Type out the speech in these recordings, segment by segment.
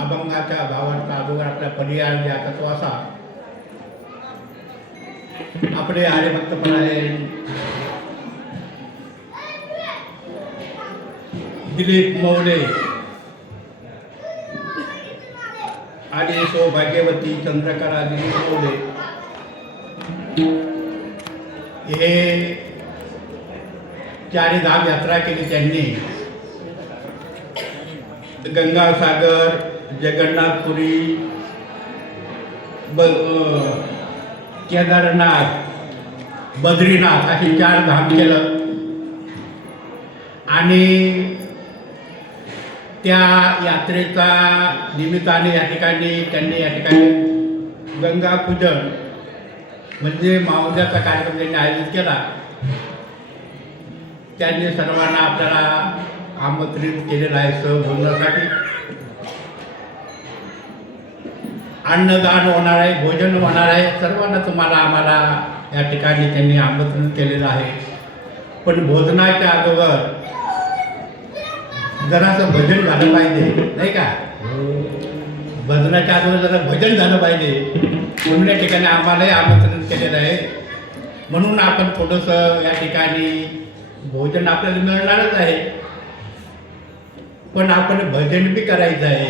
अभंगाच्या भावांचा अगोदर आपल्या पर्याय द्यायचा तो असा आपले हरिभक्तपण आहे दिलीप मौले आणि सौभाग्यवती चंद्रकला दिलीप मौले हे चारीधाम यात्रा केली त्यांनी. गंगासागर, जगन्नाथपुरी, केदारनाथ, बद्रीनाथ अशी 4 धाम केलं. आणि त्या यात्रेचा निमित्ताने या ठिकाणी त्यांनी गंगा पूजन म्हणजे माऊलीचा कार्यक्रम त्यांनी आयोजित केला. त्यांनी सर्वांना आपल्याला आमंत्रित केलेलं आहे सहभोजनासाठी. अन्नदान होणार आहे, भोजन होणार आहे. सर्वांना तुम्हाला आम्हाला या ठिकाणी त्यांनी आमंत्रण केलेलं आहे. पण भोजनाच्या अगोदर जरासं भजन झालं पाहिजे नाही का. भजनाच्या अगोदर जरा भजन झालं पाहिजे म्हणून या ठिकाणी आम्हालाही आमंत्रण केलेलं आहे. म्हणून आपण थोडंसं या ठिकाणी भोजन आपल्याला मिळणारच आहे पण आपण भजन बी करायचं आहे.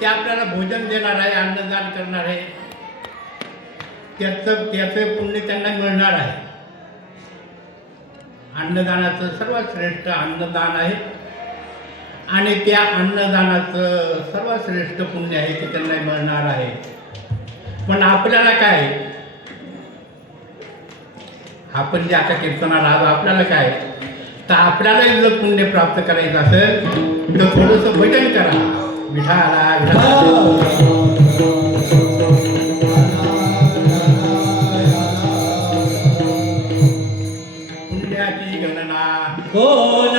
ते आपल्याला भोजन देणार आहे, अन्नदान करणार आहे. त्याचं पुण्य त्यांना मिळणार आहे. अन्नदानाचं सर्वात श्रेष्ठ अन्नदान आहे आणि त्या अन्नदानाचं सर्वात श्रेष्ठ पुण्य आहे ते त्यांना मिळणार आहे. पण आपल्याला काय, आपण जे आता कीर्तनाला आलो आपल्याला काय, तर आपल्याला जर पुण्य प्राप्त करायचं असेल तर थोडंसं भजन करा. विठाला पुण्याची गणना कोण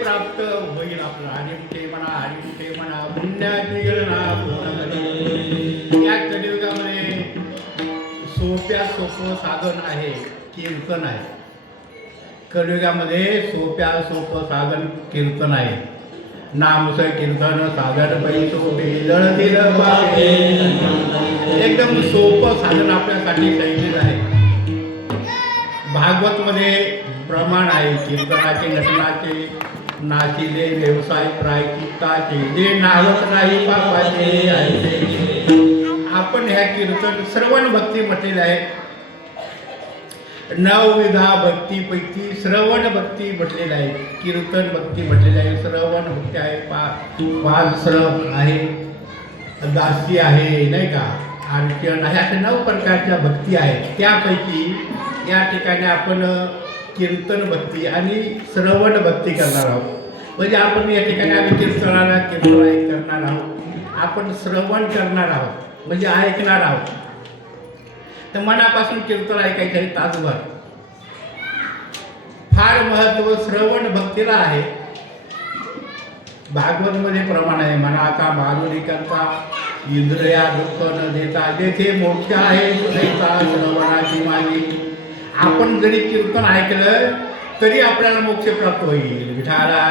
प्राप्त होईल. आपलं हरिमुखे म्हणा पुण्याची गणना पूर्ण. या कलियुगामध्ये सोप्यात सोपं साधन आहे कीर्तन आहे. कलियुगामध्ये सोप्यात सोपं साधन कीर्तन आहे. नामस कीर्तन साधन पै सोपे जळतील बाटे. एकदम सोपं साधन आपल्यासाठी सांगितलेलं आहे. भागवतमध्ये प्रमाण आहे कीर्तनाचे, नटनाचे, नाचिले व्यवसाय प्रायचित्ताचे, जे नावत नाही पापाचे आहे. आपण ह्या कीर्तन श्रवण भक्ती म्हटलेले आहे. 9 विधा भक्तीपैकी श्रवण भक्ती म्हटलेलं आहे. कीर्तन भक्ती म्हटलेली आहे. श्रवण भक्ती आहे, पाच श्रव आहे, दासी आहे नाही का, अर्चन आहे, अशा 9 प्रकारच्या भक्ती आहेत. त्यापैकी या ठिकाणी आपण कीर्तन भक्ती आणि श्रवण भक्ती करणार आहोत. म्हणजे आपण या ठिकाणी आम्ही कीर्तन करणार आहोत, आपण श्रवण करणार आहोत म्हणजे ऐकणार आहोत. तर मनापासून कीर्तन ऐकायचं आहे तासभर. फार महत्व श्रवण भक्तीला आहे. भागवतमध्ये प्रमाण आहे, मनाचा माधुरी करता इंद्रिया दुःख न देता जेथे मोक्ष आहे श्रवणाची मागे. आपण जरी कीर्तन ऐकलं तरी आपल्याला मोक्ष प्राप्त होईल. विठाला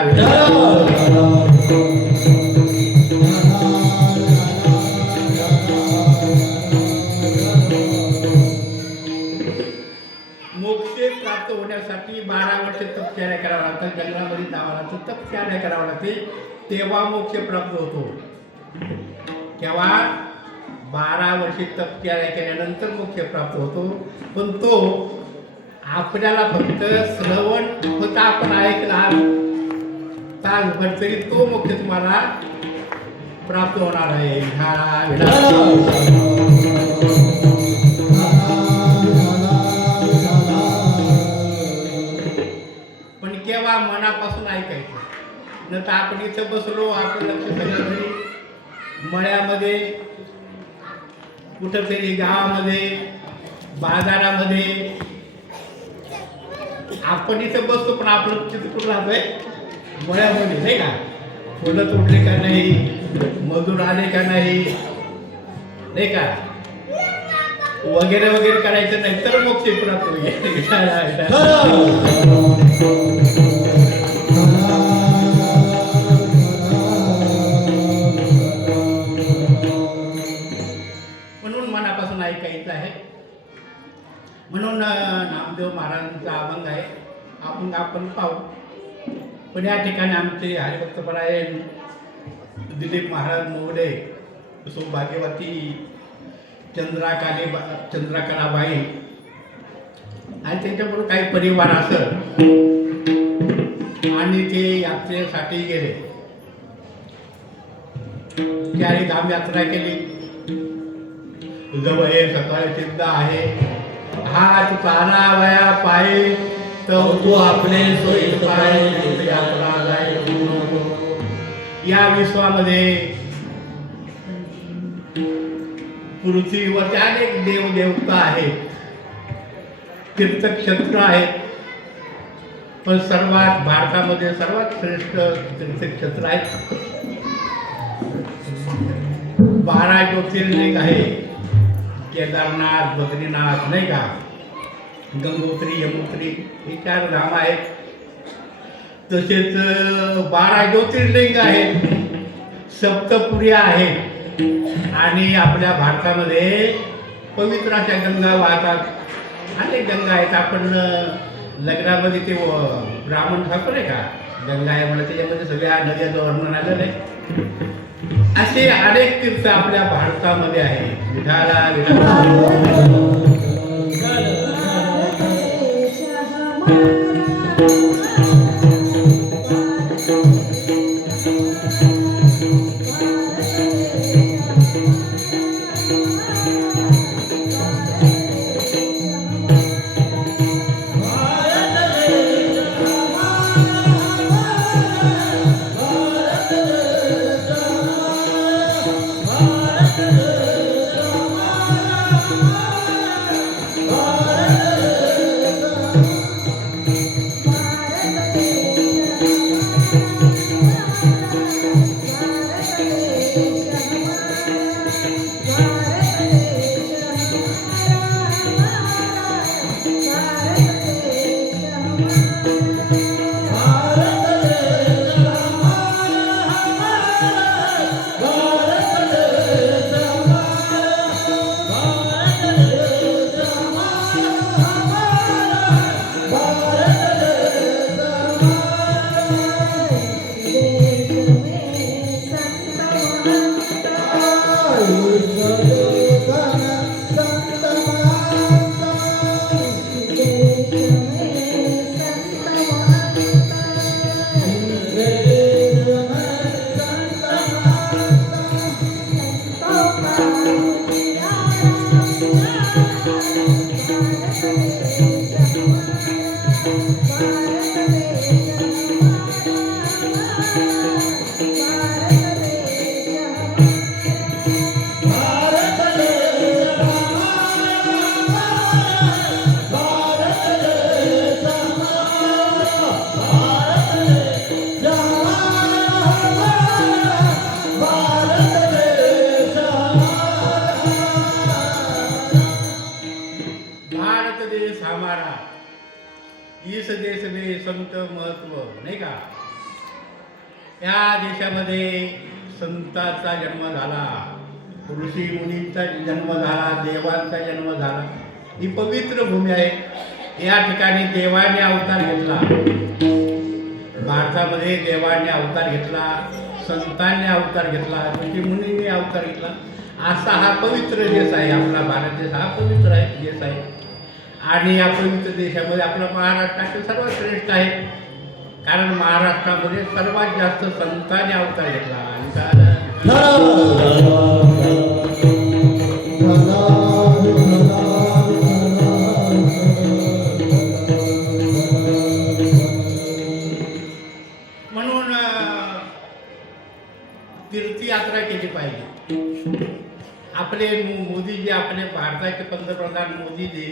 प्राप्त होण्यासाठी 12 वर्ष तपश्चर्या करावं लागतं, जंगलामध्ये जावं लागतं, तपश्चर्या करावं लागते, तेव्हा मोक्ष प्राप्त होतो. तेव्हा 12 वर्षे तपश्चर्या केल्यानंतर मोक्ष प्राप्त होतो. पण तो आपल्याला फक्त श्रवण फक्त आपण ऐकला तासभर तरी तो मोक्ष तुम्हाला प्राप्त होणार आहे. पण केव्हा मनापासून ऐकायचं. न तर आपण इथं बसलो, आपण लक्ष सगळं घरी मळ्यामध्ये, कुठंतरी गावामध्ये, बाजारामध्ये आपण इथं बसतो, पण आपलं चित्र कुठं राहतोय? मळ्यामध्ये, नाही का? फुलं तोडले का नाही, मजूर आले का नाही, नाही का, वगैरे वगैरे करायचं नाही तर मोक्ष प्राप्त होईल. म्हणून मनापासून ऐकायचं आहे. म्हणून नामदेव महाराजांचा अभंग आहे, आपण पाहू. पण या ठिकाणी आमचे हरिभक्तपरायण दिलीप महाराज मोगडे, सौभाग्यवती चंद्रकलाबाई आणि त्यांच्याबरोबर काही परिवार असत आणि ते यात्रेसाठी गेले. चारी धाम यात्रा केली. जवळ हे सकाळी सिद्ध आहे, हात चालावया पाय तर तू आपले सोयी पाय यात्रा जाय. या विश्वामध्ये पृथ्वीवरती अनेक देवदेवता आहेत, तीर्थक्षेत्र आहेत, पण सर्वात भारतामध्ये सर्वात श्रेष्ठ तीर्थक्षेत्र आहेत. 12 ज्योतिर्लिंग आहे. केदारनाथ, बद्रीनाथ, नाही का, गंगोत्री, यमुत्री हे 4 धाम आहेत. तसेच 12 ज्योतिर्लिंग आहेत, सप्तपुर्या आहेत आणि आपल्या भारतामध्ये पवित्र अशा गंगा वाहतात. अनेक गंगा आहेत. आपण लग्नामध्ये ते ब्राह्मण ठाकूर आहे का, गंगा आहे म्हणा, त्याच्यामध्ये सगळ्या नद्याचं वर्णन आलेलं आहे. असे अनेक तीर्थ आपल्या भारतामध्ये आहे. विठाला ईस देश में संत महत्व, नाही का. या देशामध्ये संतांचा जन्म झाला, ऋषी मुनींचा जन्म झाला, देवांचा जन्म झाला. ही पवित्र भूमी आहे. या ठिकाणी देवाने अवतार घेतला, भारतामध्ये देवाने अवतार घेतला, संतांनी अवतार घेतला, ऋषी मुनींनी अवतार घेतला. असा हा पवित्र देश आहे आपला भारत देश. हा पवित्र आहे देश आहे आणि या पवित्र देशामध्ये आपला महाराष्ट्राचे सर्वात श्रेष्ठ आहे. कारण महाराष्ट्रामध्ये सर्वात जास्त संतांनी अवतार घेतला. म्हणून तीर्थयात्रा केली पाहिजे. आपले मोदीजी, आपले भारताचे पंतप्रधान मोदीजी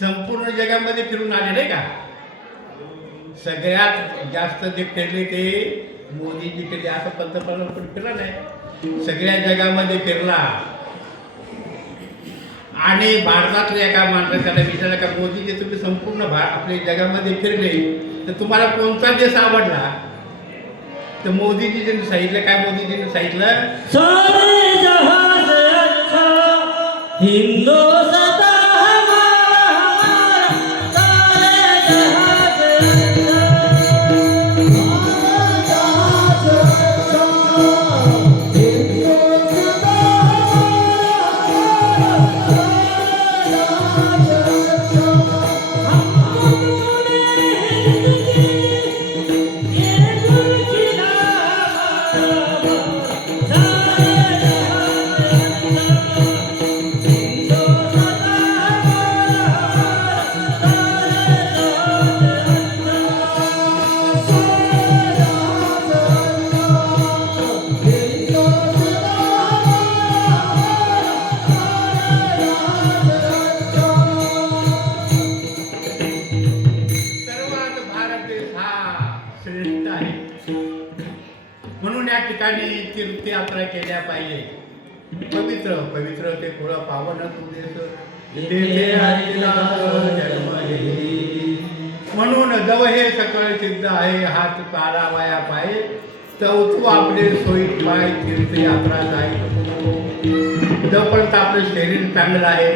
संपूर्ण जगामध्ये फिरून आले नाही का. सगळ्यात जास्त जे फिरले ते मोदीजी फिरले. असं पंतप्रधान पण फिरला नाही, सगळ्या जगामध्ये फिरला. आणि भारतातल्या एका माणसाला त्याला विचारलं का मोदीजी तुम्ही संपूर्ण आपल्या जगामध्ये फिरले तर तुम्हाला कोणता देश आवडला. तर मोदीजींनी सांगितलं काय, मोदीजींनी सांगितलं सारे जहां से अच्छा हिंदुस्तान म्हणून या ठिकाणी तीर्थयात्रा केल्या पाहिजे. पवित्र पवित्र ते थोडं पावन म्हणून जव हे सकळ सिद्ध आहे हात चालावया पाय चौथू आपले सोयीत पाय तीर्थयात्रा जाईल. जोपर्यंत आपलं शरीर चांगलं आहे,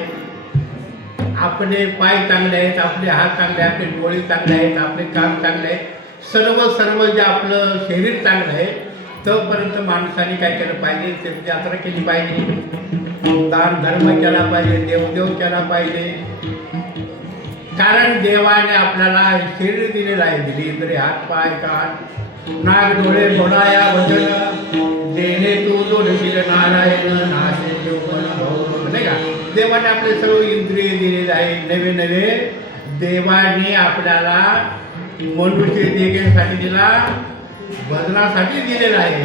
आपले पाय चांगले आहेत, आपले हात चांगले आहेत, आपले डोळे चांगले आहेत, आपले कान चांगले आहेत, सर्व जे आपलं शरीर चांगलं आहे तोपर्यंत माणसाने काय केलं पाहिजे, तीर्थयात्रा केली पाहिजे, दान धर्म केला पाहिजे, देवदेव केला पाहिजे. कारण देवाने आपल्याला शरीर दिलेलं आहे, दिली इंद्रिय हात पाय कान नाक डोळे बोलाया वचन देणे तू जोडशील नारायण नाशे नाही का. देवाने आपले सर्व इंद्रिय दिलेले आहे. नवे नवे देवाने आपल्याला मनुष्य देण्यासाठी दिला, भजनासाठी दिलेला आहे.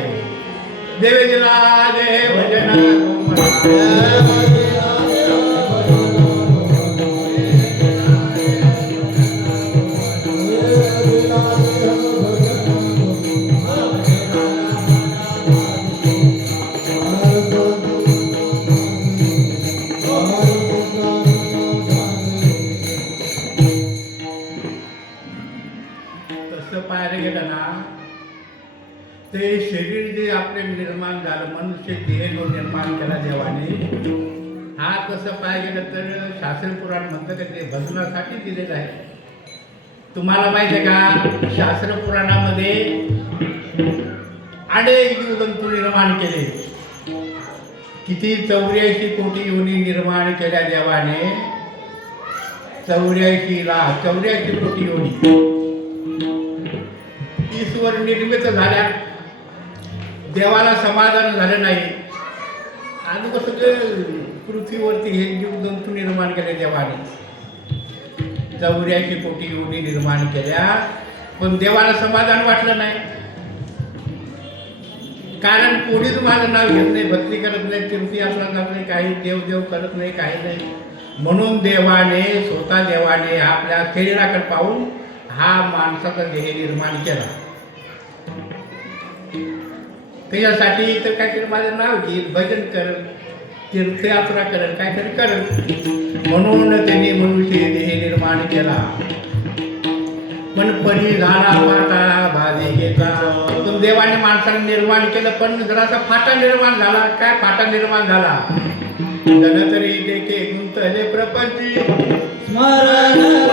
देवे दिला दे भजन पाहायला गेलं ना ते शरीर जे आपले निर्माण झालं, मनुष्य देह जो निर्माण केला देवाने, हा कसं पाहायला गेलं तर शास्त्र पुराण म्हणतं की ते भजनासाठी दिलेलं आहे. तुम्हाला माहिती आहे का, शास्त्र पुराणामध्ये अनेक जीवजंतू निर्माण केले. किती 84 कोटी योनी निर्माण केल्या देवाने. 84 कोटी योनी ईश्वर निर्मित झाल्या. देवाला समाधान झालं नाही आणि कसं पृथ्वीवरती हे जीवजंतू निर्माण केले देवाने. 84 कोटी योनी निर्माण केल्या पण देवाला समाधान वाटलं नाही. कारण कोणीच माझं नाव घेत नाही, भक्ती करत नाही, तीर्थयात्रा करत नाही, काही देवदेव करत नाही, काही नाही. म्हणून देवाने देवाने आपल्या शरीराकडे पाहून हा माणसाचा देह निर्माण केला. त्याच्यासाठी तर काहीतरी माझं नाव घेईल, भजन कर, तीर्थयात्रा करेल, काहीतरी करेल. म्हणून त्यांनी मनुष्य देह निर्माण केला. पण परी झाला फाटा भाजी घेतला. तुम देवाने माणसाने निर्माण केलं पण जरासा फाटा निर्माण झाला. काय फाटा निर्माण झाला? जन तरी देखे गुंतले प्रपंची स्मरण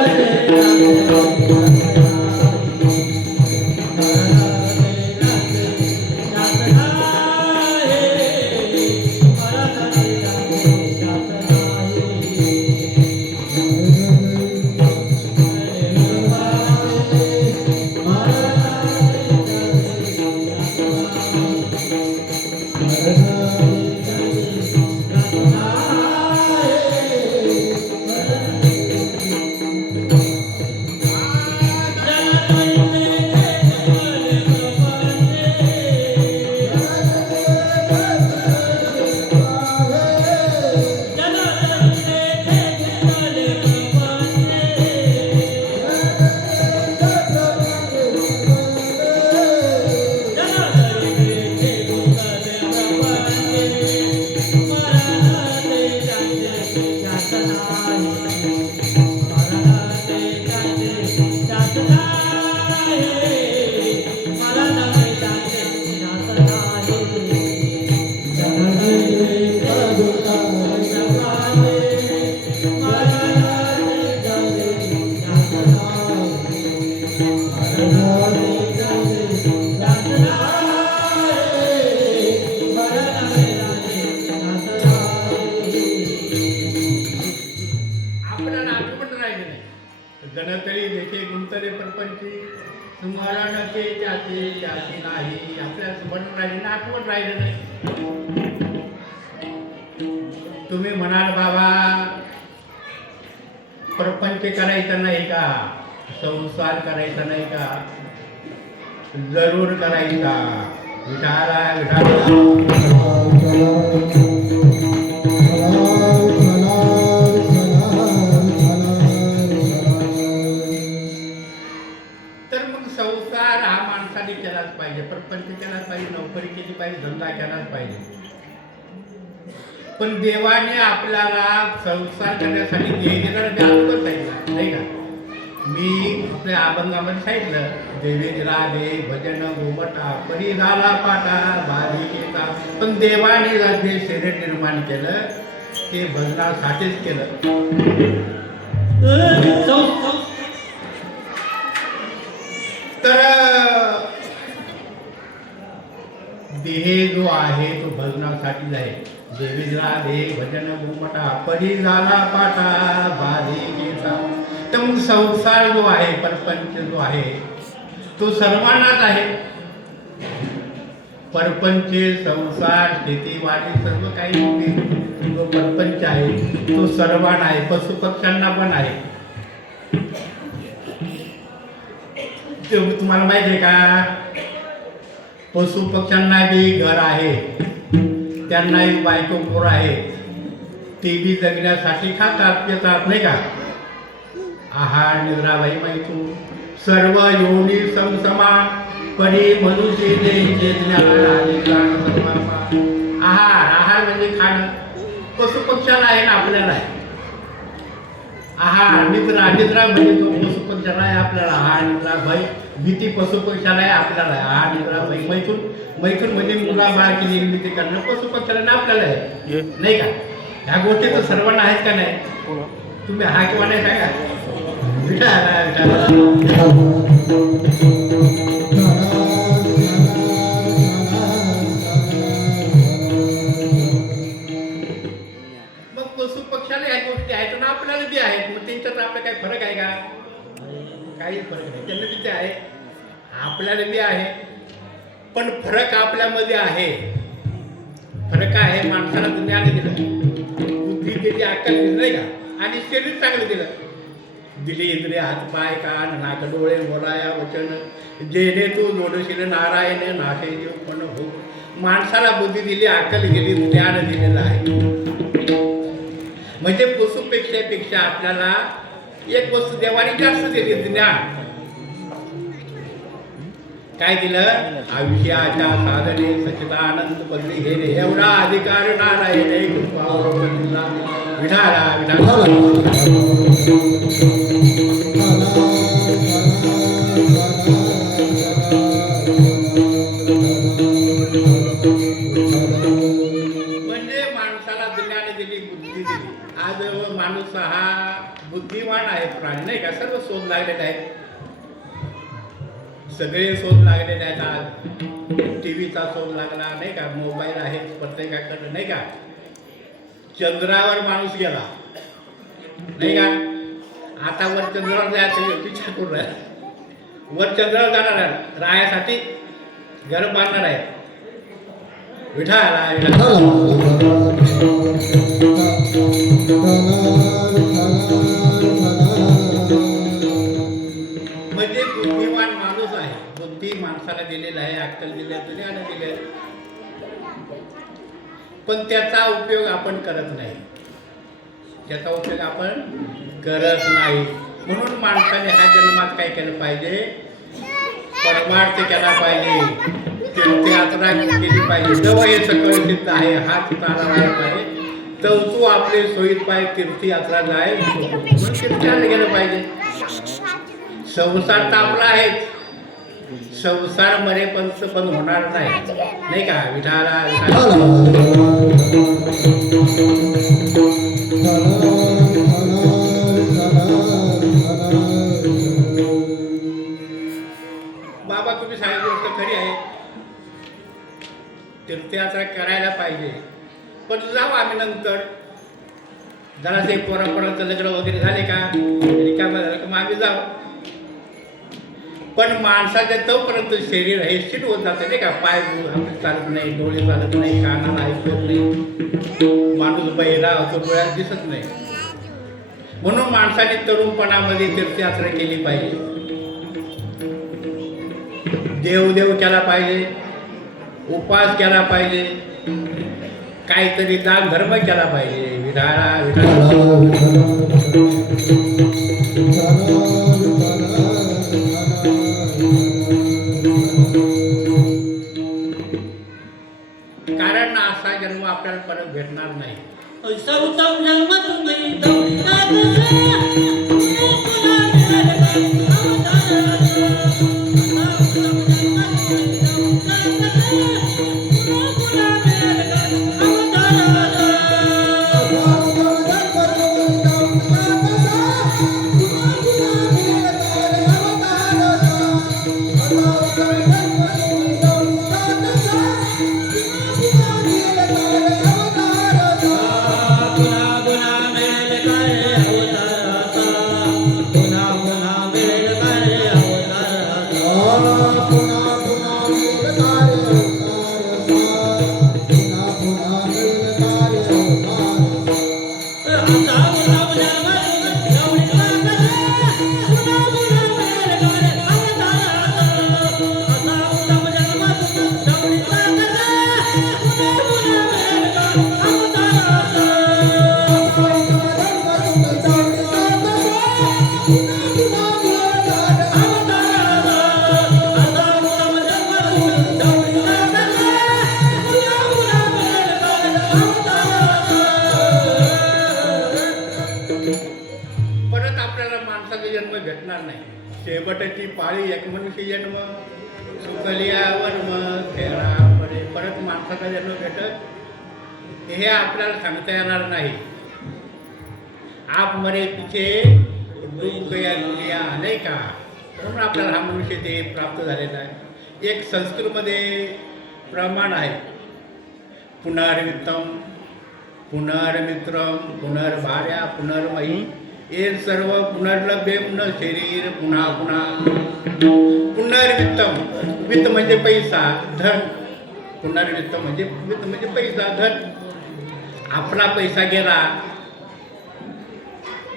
आपल्याला आठवण राहिले नाही जनतरी देखे गुंतले परपंची स्मरण के जाती जाती नाही आपल्याला स्मरण राहिले ना आठवण राहिलं नाही. तुम्ही म्हणाल बाबा प्रपंच करायचा नाही का, संसार करायचा नाही का, जरूर करायचा. विठाला तर मग संसार हा माणसाने केलाच पाहिजे, प्रपंच केलाच पाहिजे, नोकरी केली पाहिजे, धंदा केलाच पाहिजे. पण देवाने आपल्याला संसार करण्यासाठी देवेंद्र द्यावं सांगितलं नाही का. मी आपल्या अभंगामध्ये सांगितलं, देवेंद्रा दे भजन गोमटा परी झाला पाटा बारी केला. पण देवाने जे शरीर निर्माण केलं ते भजनासाठीच केलं. तर देह जो आहे तो भजनासाठीच आहे. देवेंद्रा दे भजन गोमटा परी झाला पाटा बारी केला. तर मग संसार जो आहे, परपंच जो आहे तो सर्वांनाच आहे. परपंच, संसार, शेतीवाडी सर्व काही जो परपंच आहे तो सर्वांना आहे, पशुपक्ष्यांना पण आहे. तुम्हाला माहिती आहे का, पशुपक्ष्यांना बी घर आहे, त्यांनाही बायको पोर आहे, ते बी जगण्यासाठी खातात पितात नाही का. आहार निद्रा बाई मैथून सर्व योनी समसमा परी मनुष्य आहार. आहार म्हणजे खाणं. पशुपक्ष्याला आहे ना, आपल्याला आहे. आहार निद्रा, निद्रा म्हणजे तो पशुपक्ष्याला आहे, आपल्याला. आहार निद्रा भय भीती पशुपक्ष्याला आहे, आपल्याला आहे. आहार निद्रा भय मैथून, मैथून म्हणजे मुलाबाळाची निर्मिती करणं पशुपक्ष्याला ना आपल्याला आहे नाही का. ह्या गोष्टी तर सर्वांना आहेत का नाही. तुम्ही हा किंवा नाही सांगा. मग पशुपक्ष्याला ह्या गोष्टी आहेत ना, आपल्याला बी आहेत. मग त्यांच्यात आपला काही फरक आहे का, काही फरक नाही. त्यांना बी ते आहे, आपल्याला बी आहे. पण फरक आपल्यामध्ये आहे. फरक आहे, माणसाला ज्ञान दिलं, बुद्धी दिली, अक्कल दिली नाही का, आणि शरीर चांगलं दिलं. दिली इंद्रिय हात पाय कान नाक डोळे बोलाया वचन जेणे तू जोडशील नारायण नाशे जीव पण हो. माणसाला बुद्धी दिली, अक्कल दिली, ज्ञान दिलेलं आहे. म्हणजे पशुपेक्षा आपल्याला एक वस्तू देवाने जास्त दिली, ज्ञान. काय दिलं, आयुष्याच्या साधने सच्चिदानंद पदरी हे रे एवढा अधिकार नारायण विठाला विठाला. म्हणजे माणसाला ज्ञान दिली, बुद्धी दिली. आज माणूस हा बुद्धिमान आहे, प्राणी नाही का. सर्व शोध लागलेले आहेत, सगळे शोध लागलेले आहेत. आज टीव्हीचा शोध लागला नाही का, मोबाईल आहे प्रत्येकाकडे नाही का. चंद्रावर माणूस गेला नाही का. आता वर चंद्रावर जायचं विचार करून राहिला. वर चंद्रावर जाणार आहे, राहण्यासाठी घर बांधणार आहे. विठाला म्हणजे बुद्धिमान माणूस आहे. बुद्धी माणसाला दिलेला आहे, अक्कल दिले, ज्ञान दिले. पण त्याचा उपयोग आपण करत नाही. त्याचा उपयोग आपण करत नाही. म्हणून माणसाने ह्या जन्मात काय केलं पाहिजे, परमार्थ केला पाहिजे, तीर्थयात्रा केली पाहिजे. जवळ हे सकळ सिद्ध आहे, हात चालवायला पाहिजे. तर तू आपले सोयीत पाय तीर्थयात्रा जाय म्हणून तीर्थयात्रा गेलं पाहिजे. संसार तर आपला आहेच, संसार मरेपर्यंत पण होणार नाही का विठाला. बाबा तुम्ही सांगितली गोष्ट खरी आहे, तीर्थयात्रा करायला पाहिजे. पण जाऊ आम्ही नंतर जरासे पोरापोरांचं लग्न वगैरे झाले का रिकामा झालं का मग आम्ही जाऊ. पण माणसाच्या तोपर्यंत शरीर हे शिट होत जातं नाही का, पाय आपले चालत नाही, डोळे चालत नाही, कानाला ऐकत नाही, माणूस बहिरा होतो, डोळ्यात दिसत नाही. म्हणून माणसाने तरुणपणामध्ये तीर्थयात्रा केली पाहिजे, देवदेव केला पाहिजे, उपास केला पाहिजे, काहीतरी दान धर्म केला पाहिजे. विधाळा कारण असा जन्म आपल्याला परत भेटणार नाही. ऐसा उत्तम जन्म तुम्ही दौडीनाथ परत आपल्याला माणसाचा जन्म भेटणार नाही. शेवटची पाळी एक मनुष्य जन्म सुकलिया वर्म फेरा पडे. परत माणसाचा जन्म भेटत हे आपल्याला सांगता येणार नाही. आप मरे पिछे डूब गया दुनिया नाही का. म्हणून आपल्याला हा मनुष्य ते प्राप्त झालेला आहे. एक संस्कृतमध्ये प्रमाण आहे, पुनर्वित्तम पुनर्मित्रम पुनर्भार्या पुनर्मयी. हे सर्व पुनर्लभ्य न शरीर पुन्हा पुन्हा. पुनर्वित्तम, वित्त म्हणजे पैसा धन, पुनर्वित्त म्हणजे वित्त म्हणजे पैसा धन. आपला पैसा गेला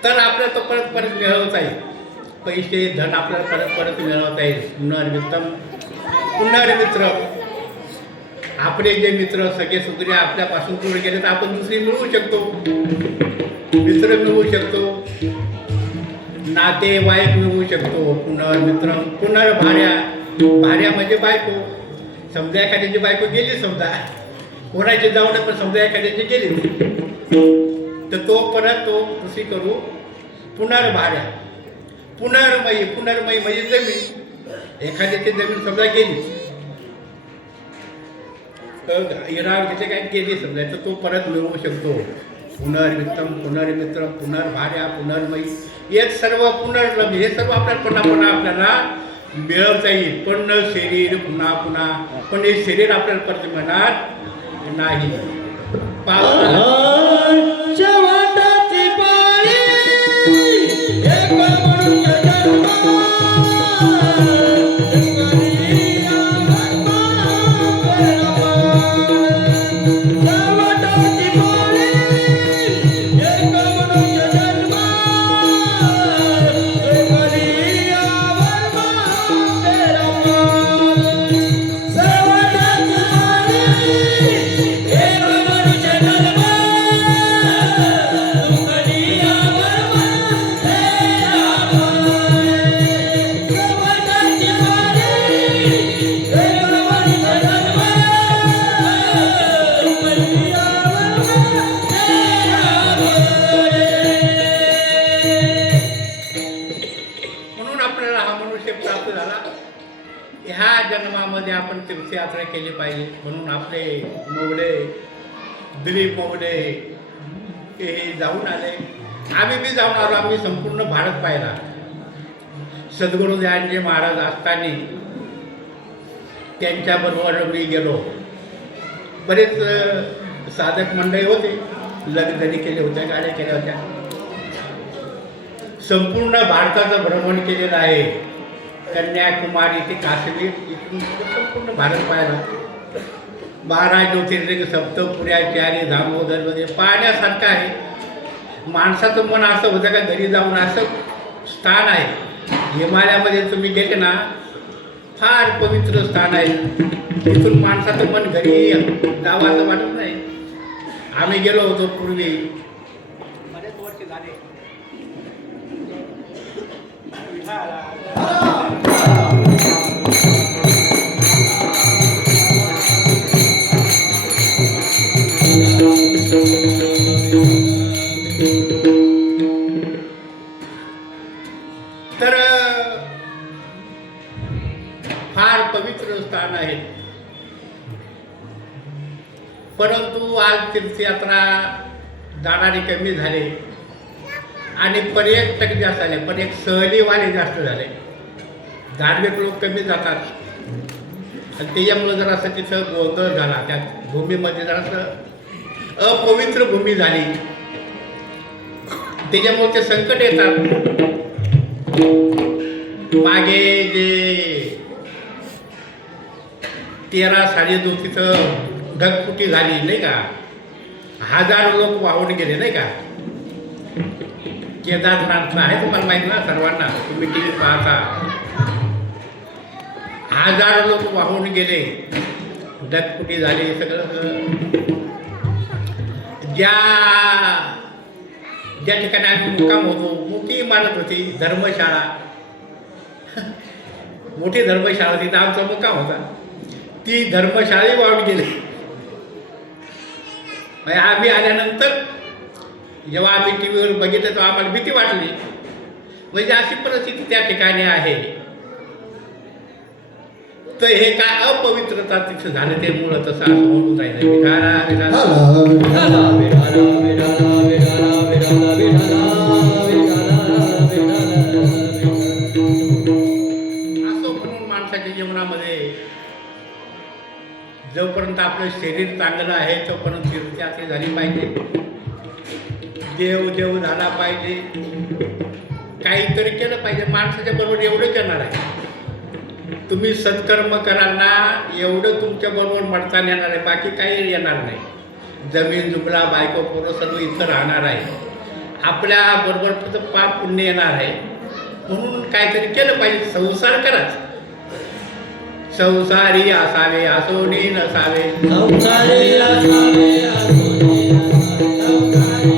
तर आपल्याला तो परत परत मिळवता येईल. पैसे धन आपल्याला परत परत मिळवता येईल. पुनर्वित्तम पुनर्मित्र, आपले जे मित्र सगळे सुगरे आपल्यापासून दूर गेले तर आपण दुसरी मिळवू शकतो, मित्र मिळवू शकतो, नातेवाईक मिळवू शकतो. पुनर्मित्र पुनर्भार्या, भार्या म्हणजे बायको. समजा एखाद्याची बायको गेली, समजा कोणाची जाऊ नये पण समजा एखाद्याची गेली तर तो परत तो दुसरी करू. पुनर्भार्या पुनर्मयी, पुनर्मयी म्हणजे जमीन. एखाद्याची जमीन समजा गेली, इरावतीचे काय गेली समजा तर तो परत मिळवू शकतो. पुनर्वित्तम पुनर्मित्रम पुनर्भार्या पुनर्मयी. हे सर्व पुनर्लभ्य, हे सर्व आपल्याला पुन्हा पुन्हा आपल्याला मिळवता येईल. पण शरीर पुन्हा पुन्हा, पण हे शरीर आपल्याला परत मिळणार नाही. शेवटाची पाळी एक मनुष्य जन्म ह्या जन्मामध्ये आपण तीर्थयात्रा केली पाहिजे. म्हणून आपले मोवडे दिलीप मोवडे हे जाऊन आले. आम्ही बी जाऊन आलो. आम्ही संपूर्ण भारत पाहिला. सद्गुरू दयानंद महाराज असताना त्यांच्याबरोबर मी गेलो. बरेच साधक मंडळी होते. लग्न केले होते, गाड्या केल्या होत्या. संपूर्ण भारताचं भ्रमण केलेलं आहे. कन्याकुमारी ते काश्मीर इथून संपूर्ण भारत पाहिला. 12 ज्योतिर्लिंग, सप्तपुर्या, चारी धाम वगैरे पाहण्यासारखं आहे. माणसाचं मन असं होतं का घरी जाऊन असं स्थान आहे. हिमालयामध्ये तुम्ही गेले ना, फार पवित्र स्थान आहे. तिथून माणसाचं मन घरी जावं असं वाटत नाही. आम्ही गेलो होतो पूर्वी, बरेच वर्ष झाले. तर फार पवित्र स्थान आहे. परंतु आज तीर्थयात्रा जाणारे कमी झाले आणि पर्यटक जास्त झाले. पर्यटक सहलीवाले जास्त झाले. धार्मिक लोक कमी जातात आणि त्याच्यामुळं जरासं तिथं गोंधळ झाला. त्या भूमीमध्ये जरासं अपवित्र भूमी झाली. त्याच्यामुळे ते संकट येतात. मागे जे 13 साली जो तिथं ढगफुटी झाली नाही का, 1000 लोक वाहून गेले नाही का. केदारनाथला आहे तुम्हाला माहिती ना सर्वांना, तुम्ही टी व्ही पाहता. 1000 लोक वाहून गेले, ढगफुटी झाली. सगळं ज्या ठिकाणी आम्ही मुक्काम होतो, मोठी इमारत होती, धर्मशाळा, मोठी धर्मशाळा होती. तर आमचा मुक्काम होता. ती धर्मशाळाही वाहून गेली. आम्ही आल्यानंतर जेव्हा आम्ही टी व्हीवर बघितलं तेव्हा आम्हाला भीती वाटली. म्हणजे अशी परिस्थिती त्या ठिकाणी आहे. तर हे काय अपवित्रता तिथं झालं, ते मुळं तसं असं होऊन जायचं. असं म्हणून माणसाच्या जीवनामध्ये जोपर्यंत आपलं शरीर चांगलं आहे तोपर्यंत तीर्थयात्रा झाली पाहिजे. देव झाला पाहिजे. काहीतरी केलं पाहिजे. माणसाच्या बरोबर एवढंच येणार आहे. तुम्ही सत्कर्म कराल ना, एवढं तुमच्या बरोबर मडताना येणार आहे. बाकी काही येणार नाही. जमीन जुमला बायको पोरं सर्व इथं राहणार आहे. आपल्या बरोबर फक्त पाप पुण्य येणार आहे. म्हणून काहीतरी केलं पाहिजे. संसार कराच. संसारी असावे असोनी नसावे. संसारी असावे असोनी नसावे.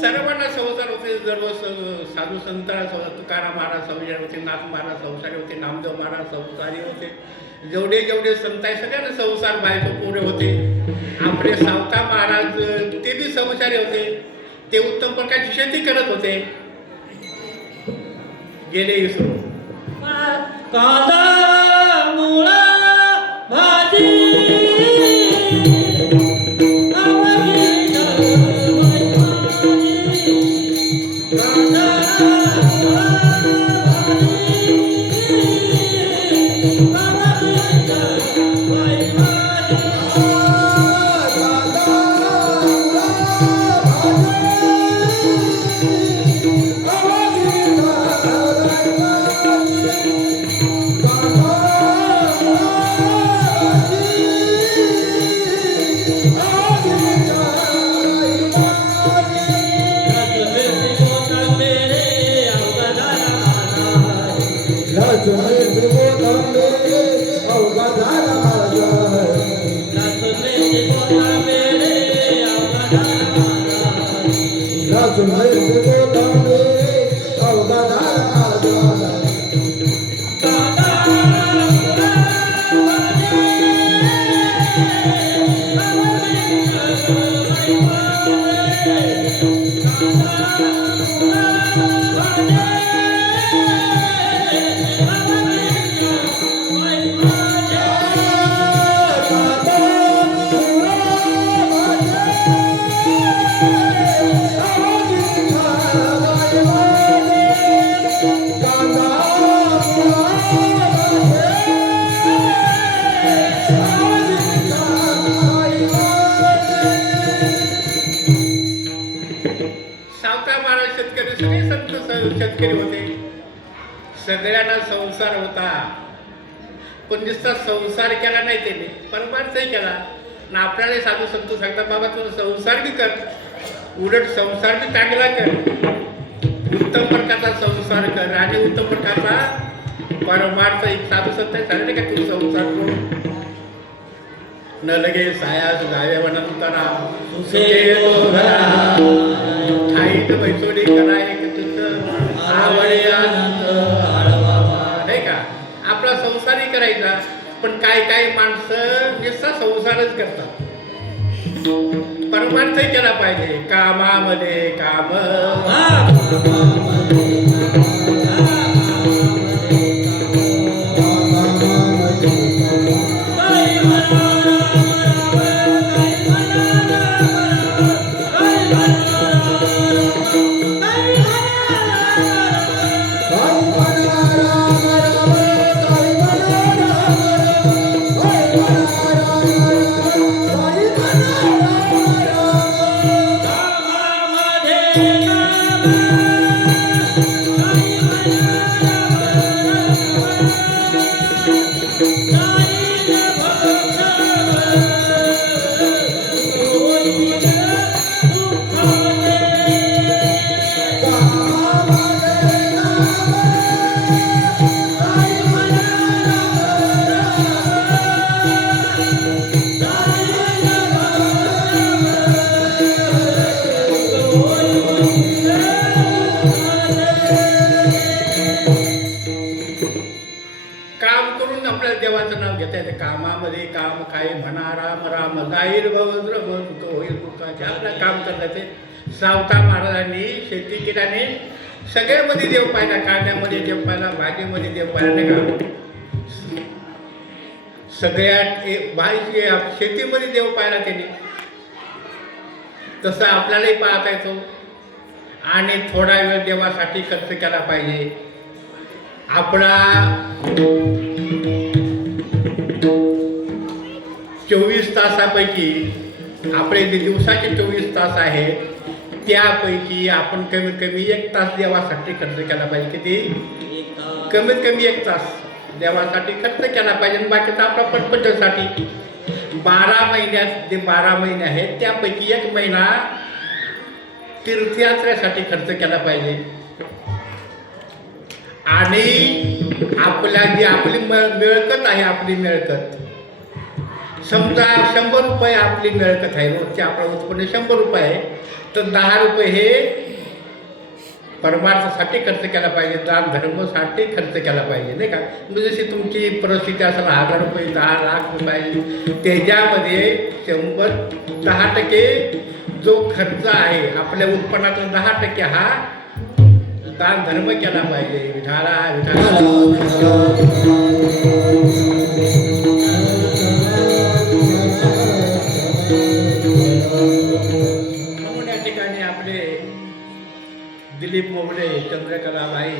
सर्वांना संसार होते. सर्व साधू संतांना संसार. तुकाराम महाराज संसारी होते, नाथ महाराज संसारी होते, नामदेव महाराज संसारी होते. जेवढे संत आहे सगळ्यांना संसार बायको पोरे होते. आपले सावता महाराज ते बी संसारी होते. ते उत्तम प्रकारची शेती करत होते. गेले विसरून. कांदा मुळा भाजी सावता महाराज शेतकरी सगळे संत शेतकरी होते. सगळ्यांना संसार होता, पण नुसता संसार केला नाही त्याने, परमार्थही केला. ना आपल्याला साधू संत सांगतात, बाबा तुझा संसार बी कर, उलट संसार बी चांगला कर, उत्तम प्रकारचा संसार कर आणि उत्तम प्रकारचा परमार्थ. एक साधू संत सांगले का तू संसार करू न लगे सायास गावे म्हणत उतारा सुखे तो घरा ठाईत बैसोडी करा एक तुझ आवडे आनंद आळवा. नाही का, आपला संसारही करायचा, पण काय माणसं नुसता संसारच करतात. परमार्थही केला पाहिजे. कामामध्ये काम देवाचं नाव घेता येते. कामामध्ये काम काय म्हणा राम राम जाईल भवद्र दुःख होईल दुःखाचे आपलं काम करतात. ते सावता महाराजांनी शेती केल्याने सगळ्यामध्ये देव पाहिला. कांद्यामध्ये देव पाहिला, भाजीमध्ये देव पाहिला, नाही का, सगळ्यात शेतीमध्ये देव पाहिला त्यांनी. तसं आपल्यालाही पाहता येतो आणि थोडा वेळ देवासाठी खर्च केला पाहिजे. आपला 24 तासापैकी आपले जे दिवसाचे 24 तास आहेत त्यापैकी आपण कमीत कमी 1 तास देवासाठी खर्च केला पाहिजे. किती? कमीत कमी 1 तास देवासाठी खर्च केला पाहिजे. बाकीचा आपला पटपटासाठी 12 महिन्यात जे 12 महिने आहेत त्यापैकी 1 महिना तीर्थयात्रेसाठी खर्च केला पाहिजे. आणि आपली मिळकत आहे, आपली मिळकत समजा 100 रुपये आपली मिळकत आहे, रोजचे आपलं उत्पन्न 100 रुपये आहे, तर 10 रुपये हे परमार्थासाठी खर्च केला पाहिजे, दान धर्मासाठी खर्च केला पाहिजे, नाही का. म्हणजे जशी तुमची परिस्थिती असेल 1000 रुपये 10 लाख रुपये, त्याच्यामध्ये 10% जो खर्च आहे आपल्या उत्पन्नातला 10% हा दान धर्म केला पाहिजे. विठाला विठाला म्हणून या ठिकाणी आपले दिलीप मोगडे, चंद्रकलाबाई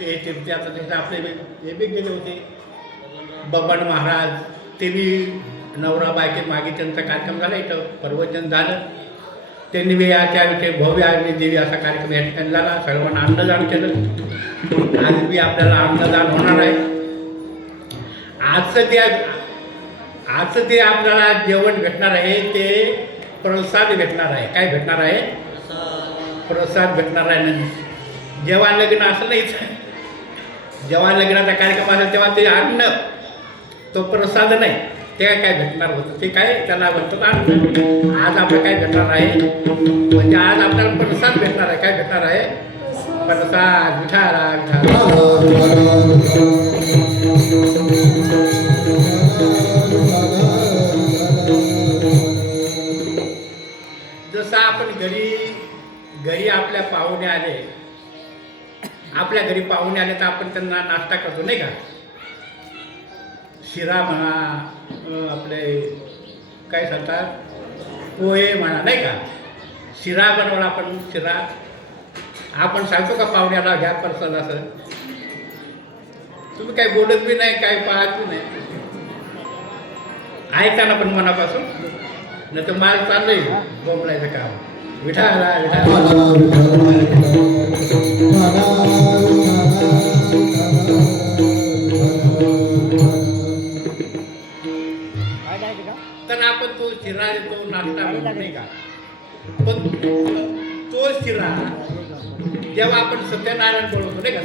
हे तीर्थयात्रेचे आपले हे बी गेले होते. बबन महाराज ते बी नवरा बायके मागे त्यांचा कार्यक्रम झाला, इथं प्रवचन झालं. त्यांनी बी त्याविषयी भव्य आणि देवी असा कार्यक्रम या ठिकाणी झाला. सर्वांना अन्नदान केलं. आज बी आपल्याला अन्नदान होणार आहे. आजचं ते आपल्याला जेवण भेटणार आहे ते प्रसाद भेटणार आहे. काय भेटणार आहे? प्रसाद भेटणार आहे. जेव्हा लग्न असं नाहीच, जेव्हा लग्नाचा कार्यक्रम असेल तेव्हा ते अन्न, तो प्रसाद नाही, ते काय भेटणार होतं, ते काय त्याला म्हणतात अन्न. आज आपलं काय भेटणार आहे म्हणजे आज आपल्याला प्रसाद भेटणार आहे. काय भेटणार आहे? प्रसाद. विठाला जसं आपण घरी घरी आपल्या पाहुणे आले, आपल्या घरी पाहुणे आले तर आपण त्यांना नाश्ता करतो नाही का? शिरा म्हणा, आपले काय सांगतात पोहे म्हणा नाही का, शिरा बनवला आपण, शिरा आपण सांगतो का पाहुण्याला घ्या परसाद असं? तुम्ही काही बोलत बी नाही, काही पाहत बी नाही. ऐका ना पण मनापासून, नाही तर मला चाललंय बोंबलायचं काम. विठाला विठाला तर आपण तो शिरा देतो, नाश्ता म्हणतो नाही का? पण तो शिरा जेव्हा आपण सत्यनारायण बोलवतो नाही का,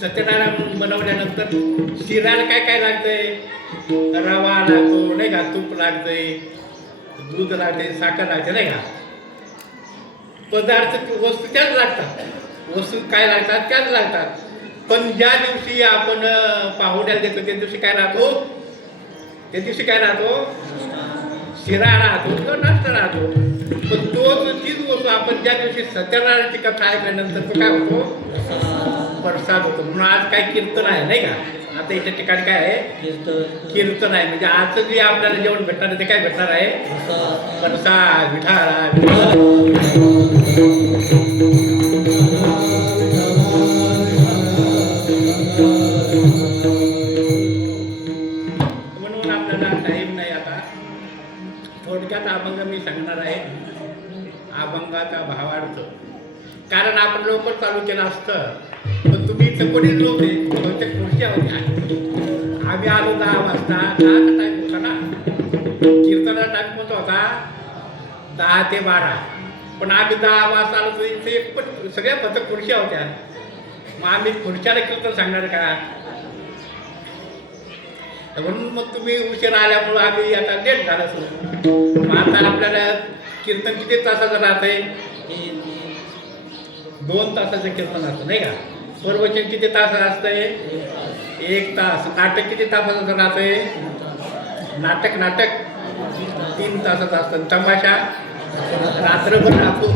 सत्यनारायण बनवल्यानंतर शिराला काय काय लागतंय? रवा लागतो नाही का, तूप लागतंय, दूध लागते, साखर लागते नाही का? पदार्थ वस्तू त्याच लागतात, वस्तू काय लागतात त्याच लागतात. पण ज्या दिवशी आपण पाहुण्याला देतो त्या दिवशी काय राहतो? त्या दिवशी काय राहतो? शिरा राहतो किंवा नाश्ता राहतो. पण तीच वस्तू आपण ज्या दिवशी सत्यनारायणची कथा ऐकल्यानंतर तो काय होतो? प्रसाद होतो. म्हणून आज काय कीर्तन आहे नाही का? आता इथे ठिकाणी काय आहे? कीर्तन आहे. म्हणजे आजचं जे आपल्याला जेवण भेटणार आहे ते काय भेटणार आहे? प्रसाद. विठाला म्हणून आपल्याला टाईम नाही. आता थोडक्यात अभंग मी सांगणार आहे, अभंगाचा भावार्थ. कारण आपण लवकर चालू केलं असतं पण तुम्ही इथं कोणीच नव्हते, बहुतेक खुर्च्या होत्या. आम्ही आलो 10 वाजता, 10चा टाईम होता ना, कीर्तनाचा टाईम होता 10 ते 12. पण आम्ही 10 वाजता आलो तर इथे पण सगळ्या फक्त खुर्च्या होत्या. मग आम्ही खुर्च्याला कीर्तन सांगणार का? म्हणून मग तुम्ही उशीर आल्यामुळं आम्ही आता लेट झालं सुरू. मग आता आपल्याला कीर्तन किती तासाचं राहतंय? 2 तासाचं कीर्तन असतं नाही का? प्रवचन किती तास असतंय? 1 तास. नाटक किती तासाचं राहतंय? नाटक 3 तासाचं असतं. तमाशा रात्रभर राहतो.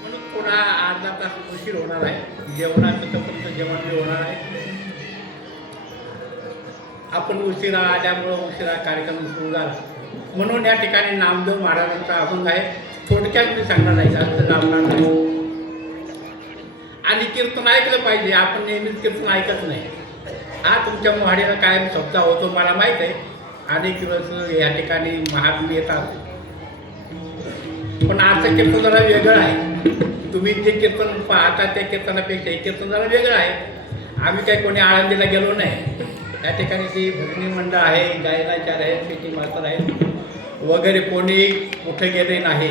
म्हणून थोडा अर्धा तास उशीर होणार आहे. जेवणाचं तोपर्यंत जेवण बी होणार आहे. आपण उशिरा आल्यामुळं उशिरा कार्यक्रम सुरू झाला. म्हणून या ठिकाणी नामदेव महाराजांचा अभंग आहे. थोडक्यात मी सांगणार आहे, जास्त लांबणार नाही. आणि कीर्तन ऐकलं पाहिजे. आपण नेहमीच कीर्तन ऐकत नाही. हा तुमच्या मोहाडीला कायम शब्द होतो मला माहीत आहे. अनेक दिवस या ठिकाणी महात्मे येतात. पण आजचं कीर्तन जरा वेगळं आहे. तुम्ही जे कीर्तन पाहता त्या कीर्तनापेक्षा हे कीर्तन जरा वेगळं आहे. आम्ही काही कोणी आळंदीला गेलो नाही. या ठिकाणी ती भजनी मंडळ आहे, गायनाचार्य आहेत, पेटी मास्तर आहेत वगैरे. कोणी कुठे गेले नाही,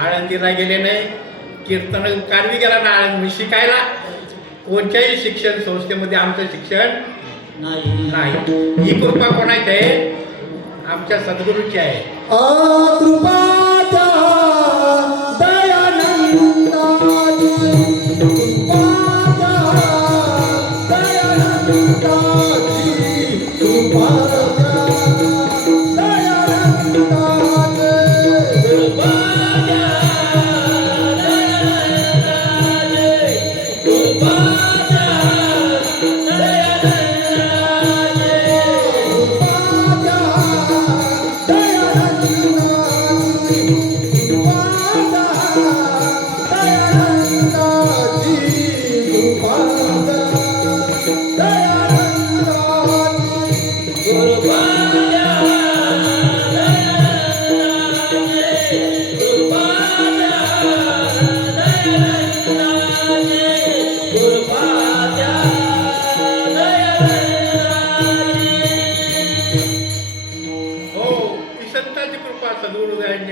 आळंदीला गेले नाही, कीर्तन कारवी गेला ना आळंदी शिकायला. कोणत्याही शिक्षण संस्थेमध्ये आमचं शिक्षण नाही. ही कृपा कोणाची आहे? आमच्या सद्गुरूची आहे.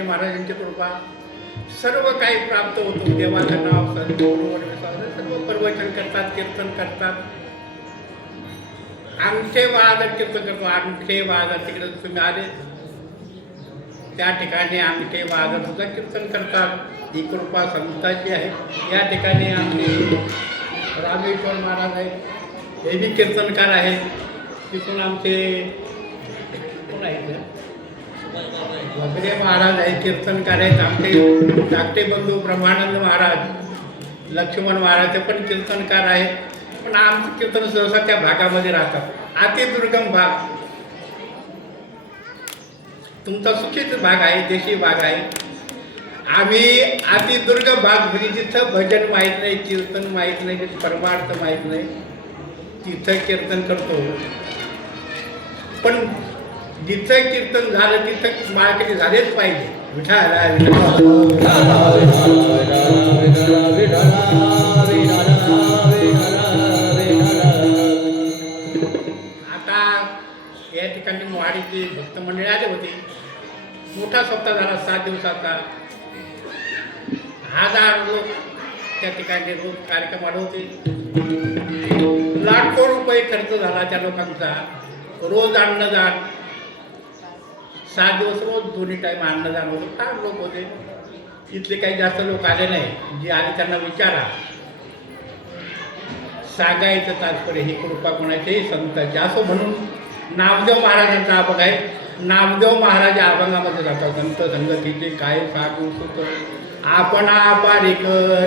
महाराजांची कृपा सर्व काही प्राप्त होतो. देवाचं नाव सर्व प्रवचन करतात, कीर्तन करतात. अंगठे वाजत कीर्तन करतो. अंगठे वाजत तिकडे तुम्ही आले त्या ठिकाणी अंगठे वाजत सुद्धा कीर्तन करतात. ही कृपा संतांची आहे. या ठिकाणी आमचे रामेश्वर महाराज आहेत, हे बी कीर्तनकार आहेत. तिथून आमचे कोण आहेत वगैरे महाराज आहेत, कीर्तनकार आहेत. आमचे धाकटे बंधू ब्रह्मानंद महाराज, लक्ष्मण महाराज ते पण कीर्तनकार आहेत. पण आमचं कीर्तन सहसा त्या भागामध्ये राहतात. अति दुर्गम भाग, तुमचा सुखीच भाग आहे, देशी भाग आहे. आम्ही अति दुर्गम भाग म्हणजे जिथं भजन माहीत नाही, कीर्तन माहीत नाही, परमार्थ माहीत नाही, तिथं कीर्तन करतो. पण जिथं कीर्तन झालं तिथं मार्केट झालेच पाहिजे. विठाला आता या ठिकाणी मोहाडीची भक्त मंडळी आले होते. मोठा सप्ताह झाला 7 दिवसाचा. 1000 लोक त्या ठिकाणी रोज कार्यक्रम आले होते. लाखो रुपये खर्च झाला त्या लोकांचा. रोज अन्नदान, 7 दिवस रोज 2 टाईम अन्नदान होतं. फार लोक होते. इथले काही जास्त लोक आले नाही. जे आले त्यांना विचारा. सांगायचं तात्पर्य ही कृपा कोणाची, संतांची. असं म्हणून नामदेव महाराजांचा अभंग आहे. नामदेव महाराज अभंगामध्ये जातात. संत संगतीचे काय सांगू सुत, आपण बारीक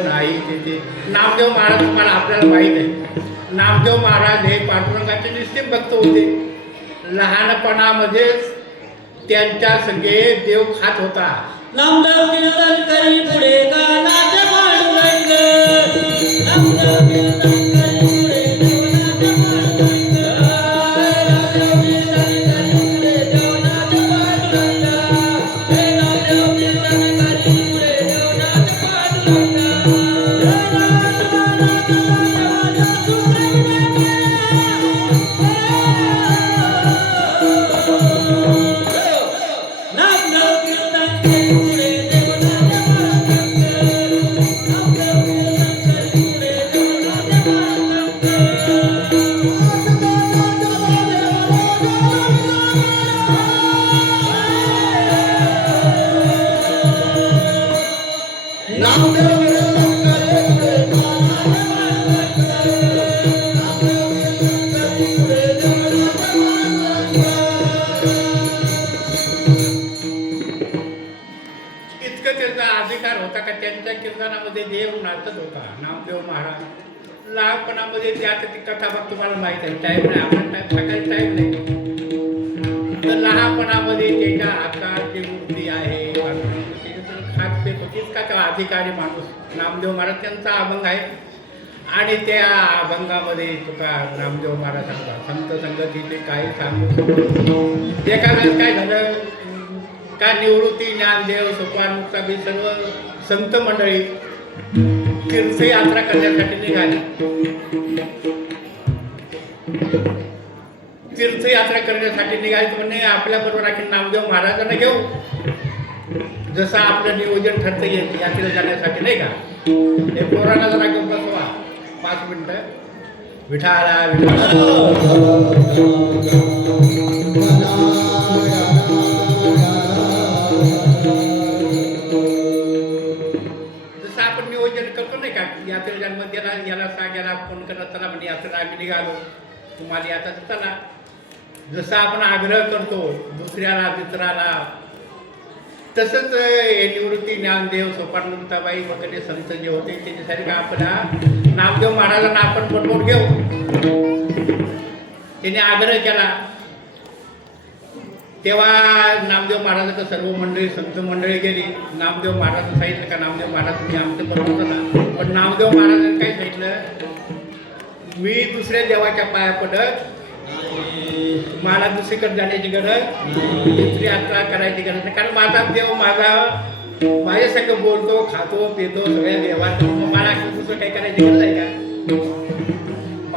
नाही तिथे. नामदेव महाराज तुम्हाला आपल्याला माहीत आहे. नामदेव महाराज हे पांडुरंगाचे निश्चित भक्त होते. लहानपणामध्येच त्यांच्या संगे देव खात होता. नामदेव कीर्तन करी पुढे गानात पांडुरंग. नामदेव कीर्तन करी पुढे गानात पांडुरंग. नामदेव कीर्तन करी पुढे गानात पांडुरंग. नामदेव कीर्तन करी पुढे गानात पांडुरंग. अधिकार होता का त्यांच्या कीर्तनामध्ये देव नाचत होता. नामदेव महाराज लहानपणामध्ये त्यात ती कथा बघ तुम्हाला माहित आहे. टाईम नाही, आपण सकाळी टाईम नाही. तर लहानपणामध्ये त्याच्या हातात जी मूर्ती आहे खात होतीच का अधिकारी माणूस नामदेव महाराज त्यांचा अभंग आहे. आणि त्या अभंगामध्ये तुका नामदेव महाराज सांगतात, संत संगतीचे काय सांगू. एका वेळेस काय झालं का निवृत्ती ज्ञानदेव सोपान मुक्ताबी सर्व संत मंडळी तीर्थयात्रा करण्यासाठी निघाली. तीर्थयात्रा करण्यासाठी निघाली म्हणजे आपल्या बरोबर आणखी नामदेव महाराजांना घेऊ. जसं आपलं नियोजन ठरतं यात्रेला जाण्यासाठी नाही का. हे पोरांना जरा घेऊन बसवा 5 मिनिटं. विठाला जसं आपण नियोजन करतो नाही का. यात्रेला याला सांग, याला फोन करत चला म्हणजे यात्रेला आम्ही निघालो, तुम्हाला याचा चला. जसं आपण आग्रह करतो दुसऱ्याला मित्राला, तसंच हे निवृत्ती ज्ञानदेव सोपान मुक्ताबाई वगैरे संत जे होते त्याच्यासाठी का आपला नामदेव महाराजांना आपण बोलवून घेऊ. त्याने आग्रह केला. तेव्हा नामदेव महाराजाचं सर्व मंडळी संत मंडळी गेली. नामदेव महाराजांनी सांगितलं का नामदेव महाराज तुम्ही आमचं बरोबर ना. पण नामदेव महाराजांनी काय सांगितलं, मी दुसऱ्या देवाच्या पाया पडत, मला दुसरीकडे जाण्याची गरज, दुसरी यात्रा करायची गरज नाही. कारण माझा देव माझ्या सगळं बोलतो, खातो, पितो, सगळ्या देवात. मला दुसरं काही करायची गरज आहे का.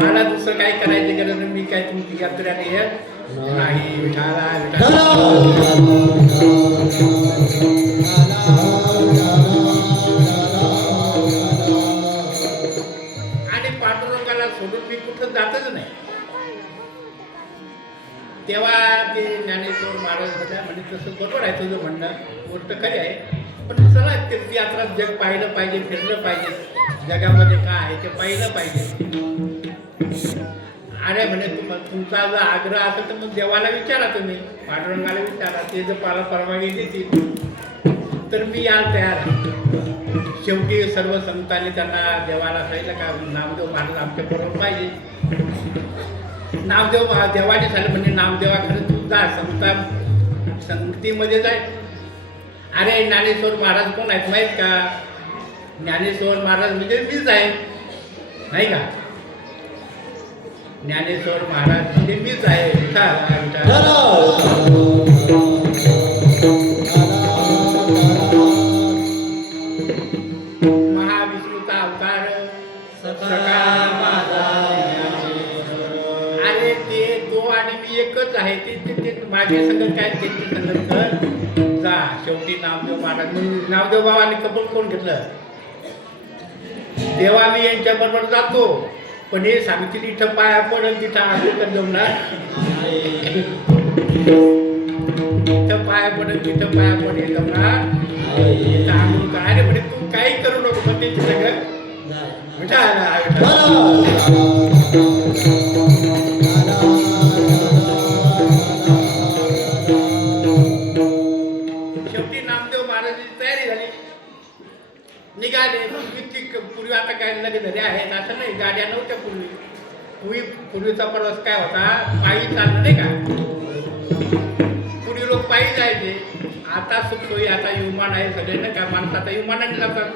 मला दुसरं काही करायची गरज नाही. मी काय तुमची यात्रेला येत नाही. विठाला आणि पांडुरंगाला सोडून मी कुठं जातच नाही. तेव्हा ते ज्ञानेश्वर महाराज होत्या म्हणजे तसं बरोबर आहे तुझं म्हणणं, गोष्ट खरी आहे. पण चला तीर्थयात्रा जग पाहिलं पाहिजे, फिरलं पाहिजे. जगामध्ये काय आहे ते पाहिलं पाहिजे. अरे म्हणे तुमचा जर आग्रह असेल तर मग देवाला विचारा, तुम्ही पांडुरंगाला विचारा, ते जर मला परवानगी देतील तर मी यायला तयार आहे. शेवटी सर्व संतांनी त्यांना देवाला सांगितलं का नामदेव महाराज आमच्या बरोबर पाहिजे. देवाने झालं म्हणजे नामदेवाकडे तू जा, संगतीमध्ये जाय. अरे ज्ञानेश्वर महाराज कोण आहेत माहीत का? ज्ञानेश्वर महाराज म्हणजे मीच आहे, नाही का? ज्ञानेश्वर महाराज म्हणजे मीच आहे. महाविष्णूचा अवतार सखा माझा. अरे ते तो आणि मी एकच आहे. ते माझे संगत काय, त्यांची संगत कर जा. शेवटी नामदेव महाराज म्हणून नामदेव बाबांनी कबूल कोण घेतलं? देवा मी यांच्या बरोबर जातो, पण हे सांगतील इथं पाया पडेल तिथं आगोदर जमणार. इथं पाया पडेल तिथं पाया पडेल जमणार. अरे म्हणे तू काही करू नको, पण ते सगळं शेवटी नामदेव महाराजांची तयारी झाली, निघाले. पूर्वी आता काय लगे घरी आहेत असं नाही, गाड्या नव्हत्या पूर्वीचा प्रवास काय होता, पायी चालणं नाही का. पूर्वी लोक पायी जायचे. आता सुखसोयी, आता विमान आहे सगळे नाही का. माणसं आता विमानाने जातात,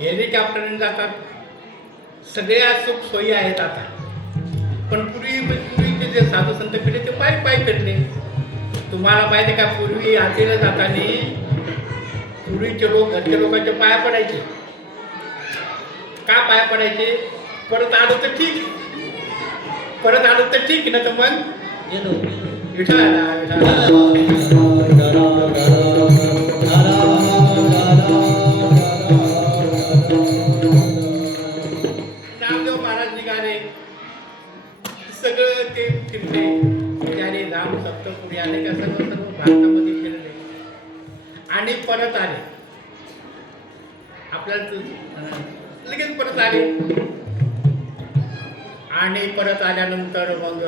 हेलिकॉप्टरने जातात, सगळ्या सुखसोयी आहेत आता. पण पूर्वीचे जे साधू संत फिरले ते पायी पायी फिरले. तुम्हाला माहिती आहे का, पूर्वी आजीला जाताना पूर्वीचे लोक घरच्या लोकांच्या पाया पडायचे. का पाया पडायचे? परत आलो तर ठीक, परत आलो तर ठीक, ना तर मग नामदेव महाराज निघाले, सगळं ते फिरले. त्याने राम सप्तपुरी आले का सर्व भारतामध्ये फिरले आणि परत आले. आपल्याला लगेच परत आले. आणि परत आल्यानंतर मग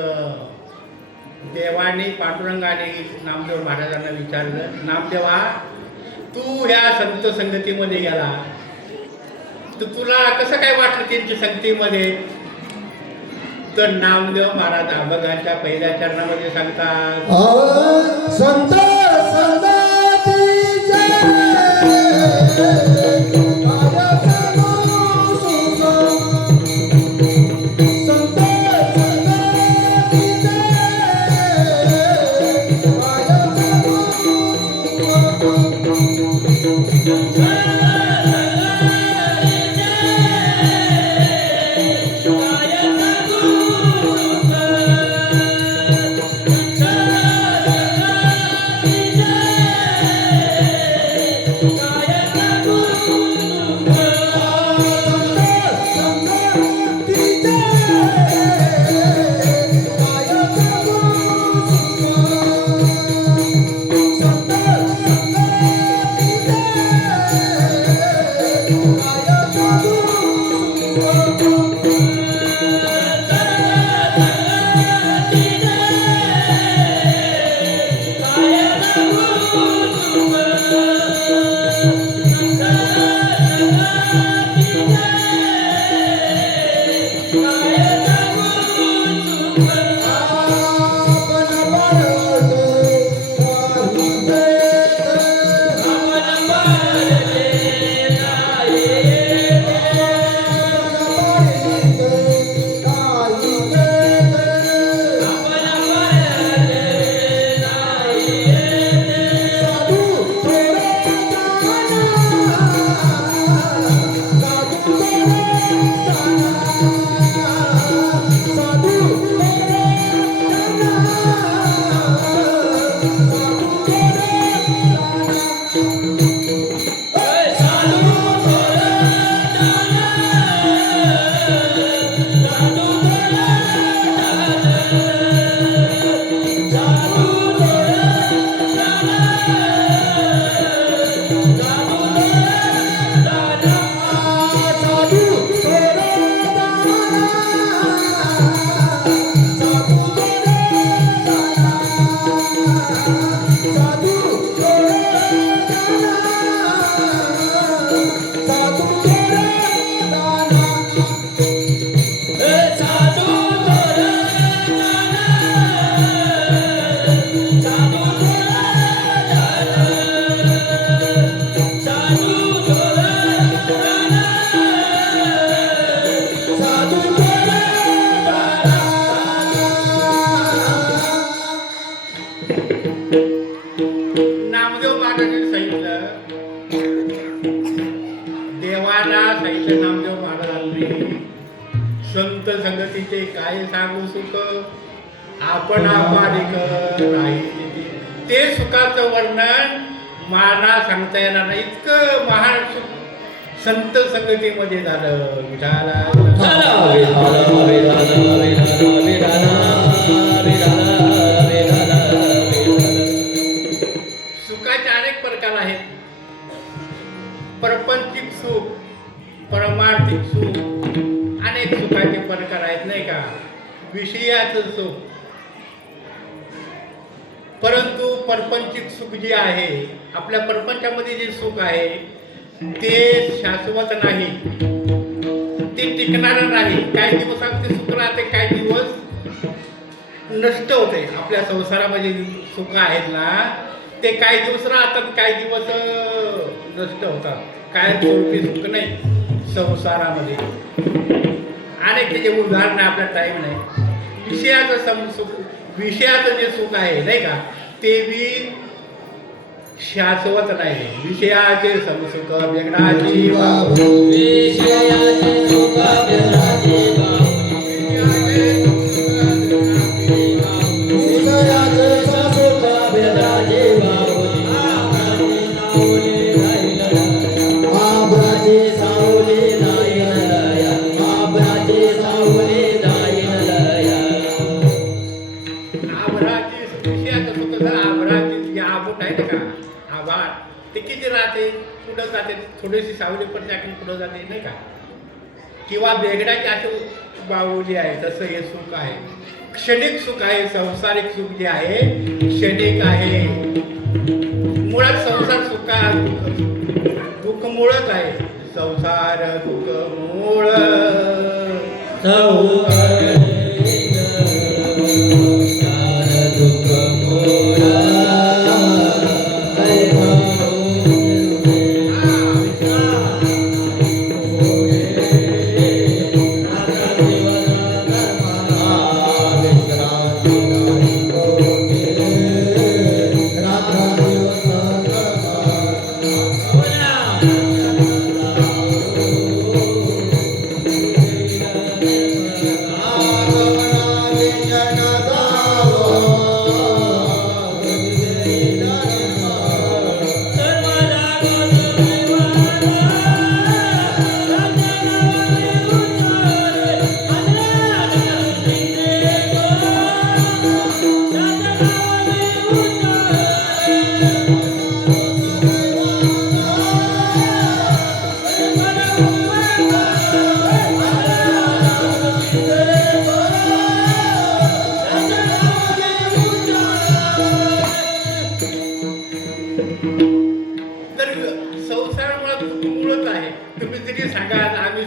देवाने पांडुरंगाने नामदेव महाराजांना विचारलं, नामदेवा तू ह्या संत संगतीमध्ये गेला, तर तुला कसं काय वाटलं त्यांच्या संगतीमध्ये? तर नामदेव महाराज अभंगाच्या पहिल्या चरणामध्ये सांगतात, संत नामदेव महाराजांनी सांगितलं, देवाला सांगितलं नामदेव महाराजांनी, संत संगतीचे काय सांगू सुख, आपण आपादिक राही. ते सुखाचं वर्णन मला सांगता येणार नाही, इतकं महान सुख संत संगतीमध्ये झालं. विठाला सुखाचे अनेक प्रकार आहेत. प्रपंचिक सुख, परमार्थिक सुख, अनेक सुखाचे प्रकार आहेत नाही का. विषयाचं सुख, परंतु परपंचिक सुख जे आहे, आपल्या प्रपंचामध्ये जे सुख आहे ते शाश्वत नाही, ते टिकणार नाही. काही दिवसात ते सुख राहते, काही दिवस नष्ट होते. आपल्या संसारामध्ये सुख आहेत ना, ते काही दिवस राहतात, काही दिवस नष्ट होतात. काय स्वरूपी सुख नाही संसारामध्ये. अनेक त्याचे उदाहरण आपला टाईम नाही. विषयाचं सुख, विषयाचं जे सुख आहे नाही का, ते बी शाश्वत नाही. विषयाचे समसुख वेगळाची बाबू, विषयाचे सुख वेगळाची बाबू, विषयाचे समसुख वेगळाची बाबू, आभाचे सावले नाही लया, आभाचे सावले नाही लया. आभराची विषयाचं सुख जर आभराची जी आबूट आहे ना का, आभार ते किती राहते, पुढं जाते, थोडीशी सावली पडते आणखी पुढं जाते नाही का. किंवा वेगळ्याचे असे बाहुली आहे, तसं हे सुख आहे. क्षणिक सुख आहे. संसारिक सुख जे आहे क्षणिक आहे. मुळात संसार सुखा दुःख मूळच आहे. संसार दुःख मूळ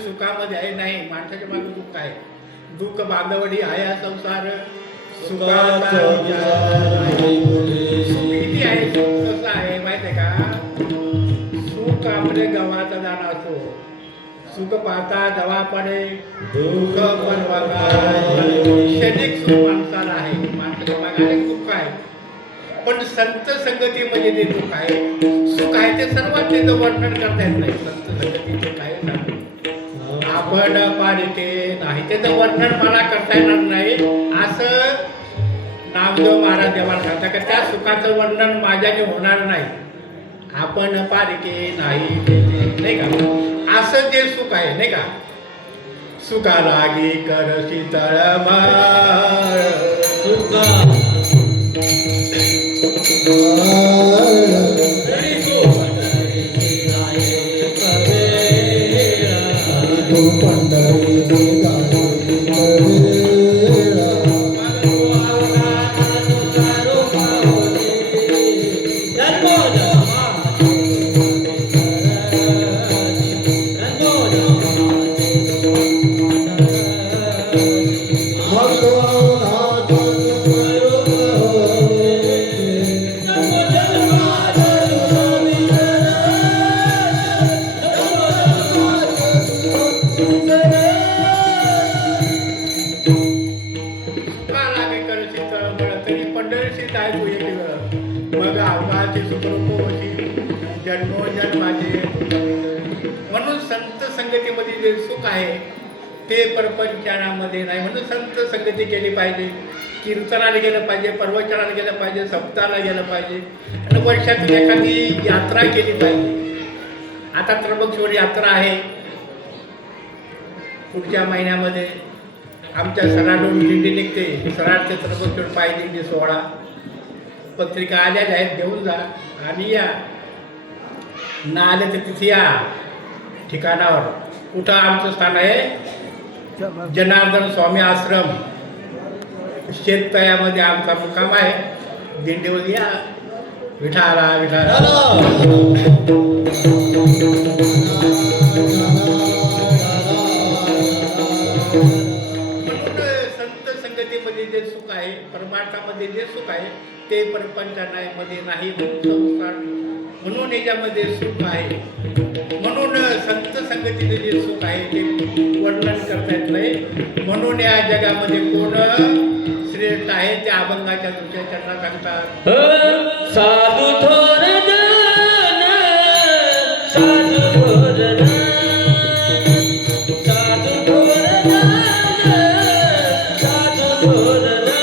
सुखामध्ये आहे नाही. माणसाच्या मागे दुःख आहे. दुःख बांधवडी आहे हा संसार. सुखाचा सुख किती आहे, सुख कसं आहे माहिती आहे का. सुख आपले गव्हाचा दाणा असो, सुख पाहता दवा पडे, दुःख परवा क्षणिक सुख माणसाला आहे. माणसाच्या मागे अनेक दुःख आहे, पण संत संगती म्हणजे ते दुःख आहे, सुख आहे ते सर्वात त्याचं वर्णन करता येत नाही. संत संगतीचे काय सांगतो आपण पारिते नाही, त्याचं वर्णन मला करता येणार नाही. असं नामदेव महाराज देवाला सांगतात का त्या सुखाचं वर्णन माझ्याने होणार नाही. आपण पारिके नाही नाही का. असं जे सुख आहे नाही का, सुखा लागी कर शीतळ Bhagwan वर्णन माझे. म्हणून संत संगतीमध्ये जे सुख आहे ते प्रपंचनामध्ये नाही. म्हणून संत संगती केली पाहिजे, कीर्तनाला गेलं पाहिजे, प्रवचनाला गेलं पाहिजे, सप्ताहाला गेलं पाहिजे आणि वर्षातून एखादी यात्रा केली पाहिजे. आता त्र्यंबकेश्वर यात्रा आहे पुढच्या महिन्यामध्ये. आमच्या सराडून दिंडी निघते, सराड ते त्र्यंबकेश्वर पायी दिंडी 16. पत्रिका आलेल्या आहेत, घेऊन जा आणि या. ना आले तर तिथे या ठिकाणावर. कुठं आमचं स्थान आहे? जनार्दन स्वामी आश्रम शेततळ्यामध्ये आमचा मुक्काम आहे. दिंडीवर या. विठाला विठाला. संत संगतीमध्ये जे सुख आहे, परमार्थामध्ये जे सुख आहे ते प्रपंचामध्ये नाही. म्हणून याच्यामध्ये सुख आहे. म्हणून संत संगतीचे जे सुख आहे ते वर्णन करता येत नाही. म्हणून या जगामध्ये कोण श्रेष्ठ आहे ते अभंगाच्या दुसऱ्या त्यांना सांगतात. साधू थोर जन, साधू थोर जन, साधू थोर जन, साधू थोर जन,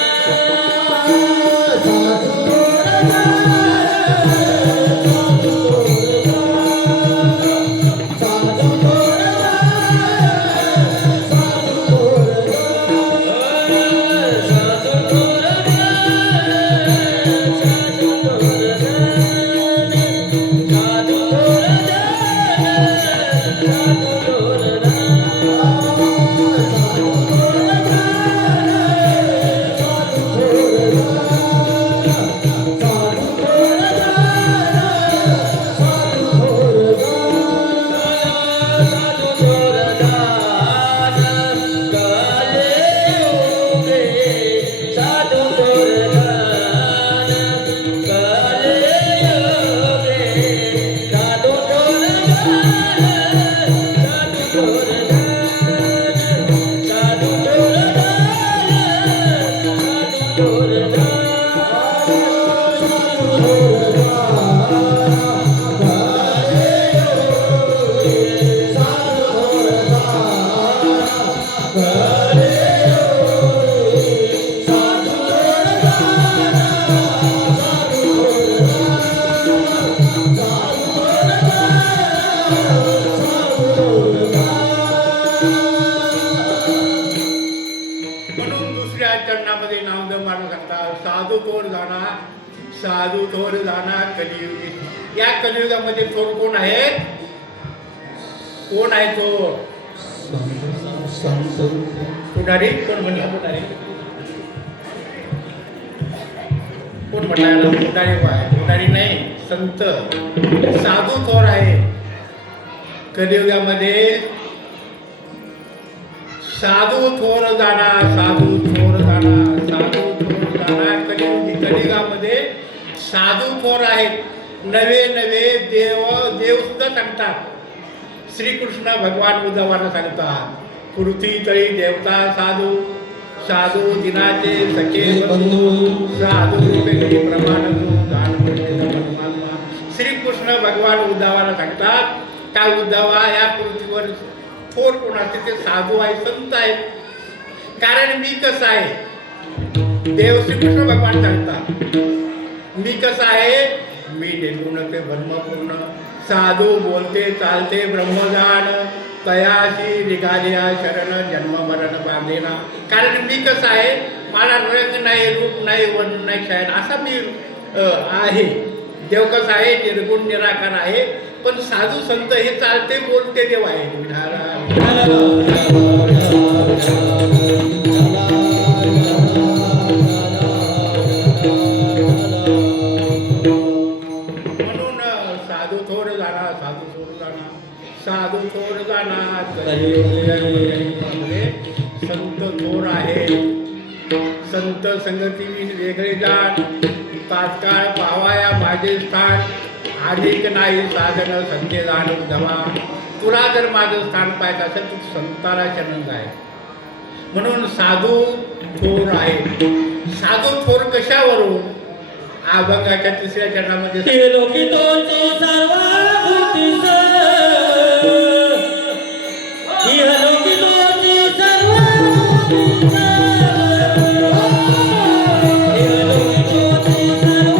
चरणामध्ये नामदेव महाराज सांगतात, साधू थोर जाणा, साधू थोर जाणा कलियुगी. या कलियुगामध्ये थोर कोण आहे? कोण आहे थोर? पुढारी. कोण म्हणला पुढारी? कोण म्हटलं पुढारी? पुढारी नाही, संत साधू थोर आहे. कलियुगामध्ये साधू थोर जाणा, साधू थोर जाणा, साधू थोर जाणा. कलियुगामध्ये साधू थोर आहेत. नवे नवे देव सुद्धा सांगतात. श्रीकृष्ण भगवान उद्धवांना सांगतात, पृथ्वी तळी देवता साधू, साधू दिनाचे सखे बंधू, साधू रूपे प्रमाण दान परमात्मा. श्रीकृष्ण भगवान उद्धवांना सांगतात का उद्धवा या पृथ्वीवर थोर कोण असते ते साधू आहे, संत आहे. कारण मी कसं आहे? देव श्रीकृष्ण भगवान सांगतात मी कसं आहे? मी निर्गुण ते ब्रह्मपूर्ण, साधू बोलते चालते ब्रह्मगान, तयाशी निघालिया शरण जन्म मरण बांधेना. कारण मी कसं आहे? मला रंग नाही, रूप नाही, वर्ण नाही, शयन असा मी आहे. देव कसा आहे? निर्गुण निराकार आहे. पण साधू संत हे चालते बोलते देव आहे. म्हणून साधू थोर जाणा, साधू थोर जाणा, साधू थोर जाणा. संत थोर आहे. संत संगती वेगळे जाण, तात्काळ पावाया माझे स्थान, अधिक नाही साधन संख्ये जाणून धवा. तुला जर माझं स्थान पाहायचं असेल तर संताला शरण जाय. म्हणून साधू थोर आहे. साधू थोर कशावरून? अभंगाच्या तिसऱ्या चरणामध्ये ते लोकी तोच सर्व भूतीस इहलोकी तोची सर्व भूतीस इहलोकी तोची सर्व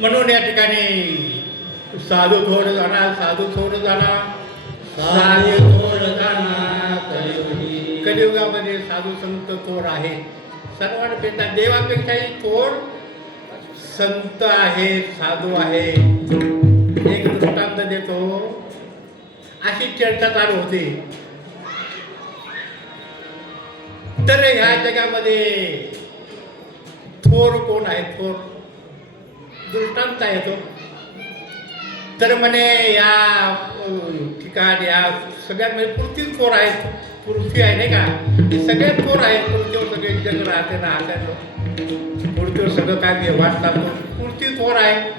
म्हणून या ठिकाणी साधू थोर जाणार, साधू थोर जाणार, साधू थोर जाणार कलियुगी. कलियुगामध्ये साधू संत थोर आहे. सर्वांपेक्षा देवापेक्षाही थोर संत आहे, साधू आहे. एक दृष्टांत देतो. अशी चर्चा चालू होती. तर ह्या जगामध्ये थोर कोण आहे? थोर दृष्टांत आहे तो. तर म्हणे या ठिकाणी या सगळ्यात पृथ्वी थोर आहे. पृथ्वी आहे नाही का, हे सगळ्यात थोर आहे. पृथ्वीवर सगळे जग राहते. पृथ्वीवर सगळं काय व्यवहार चालतो, पृथ्वी थोर आहे.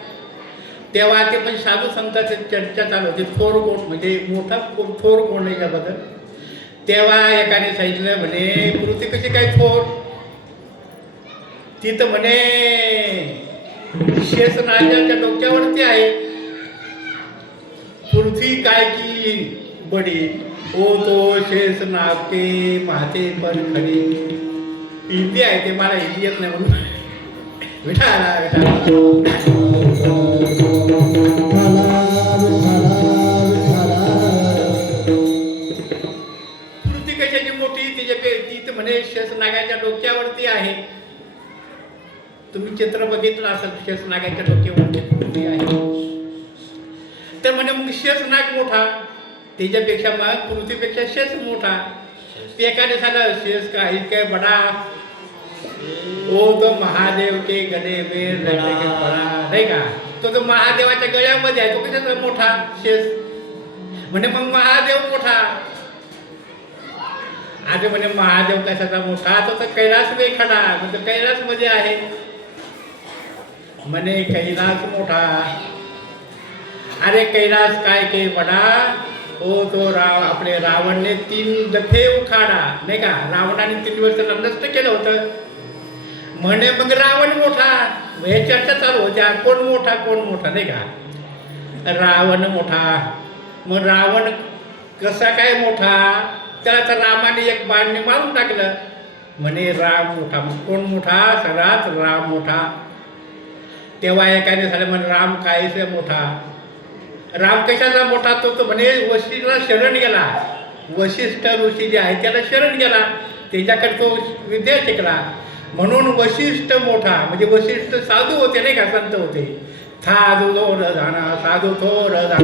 तेव्हा ते म्हणजे साधू संतांची चर्चा चालू होती. थोर कोण म्हणजे मोठा थोर कोण आहे याबद्दल. तेव्हा एकाने सांगितलं म्हणे पृथ्वी कशी काय थोर? ती तर म्हणे शेषनागाच्या डोक्यावरती आहे. पृथ्वी काय की बडी ओ तो शेषनाग के माथे पर खडी. हिंदी आहे ते, मला हिंदी येत नाही म्हणून विठाला पृथ्वी कशाची मोठी? ती तर म्हणे शेषनागाच्या डोक्यावरती आहे. तुम्ही चित्र बघितलं असेल, शेषनागाच्या डोक्यावरती पृथ्वी आहे. तर म्हणे मग शेषनाग मोठा, त्याच्यापेक्षा मग पृथ्वीपेक्षा शेष मोठा. एकाने सांगा शेष का काय बडा ओ तो महादेव के गले में लटके के पडा नाही का. तो महादेवाच्या गळ्यामध्ये आहे. तो कशाचा मोठा? शेष. म्हणे मग महादेव मोठा, आज म्हणे महादेव कशाचा मोठा तो तर कैलास नाही खडा म्हणजे कैलास मध्ये आहे म्हणे कैलास मोठा अरे कैलास काय के पडा हो तो आपले रावणने 3 दफे उखाडा नाही का रावणाने 3 वर्ष नष्ट केलं होतं म्हणे मग रावण मोठा हे चर्चा चालू होत्या कोण मोठा नाही का रावण मोठा मग रावण कसा काय मोठा त्याला तर रामाने एक बाणने मारून टाकलं म्हणे राम मोठा मग कोण मोठा सर्वात राम मोठा तेव्हा एकाने झालं म्हणे राम कायसे मोठा राम कशाचा मोठा तो म्हणे वशिष्ठला शरण गेला वशिष्ठ ऋषी जे आहे त्याला शरण गेला त्याच्याकडे तो विद्या शिकला म्हणून वशिष्ठ मोठा म्हणजे वशिष्ठ साधू होते नाही का संत होते साधू थोर जाणा साधू थोर जाणा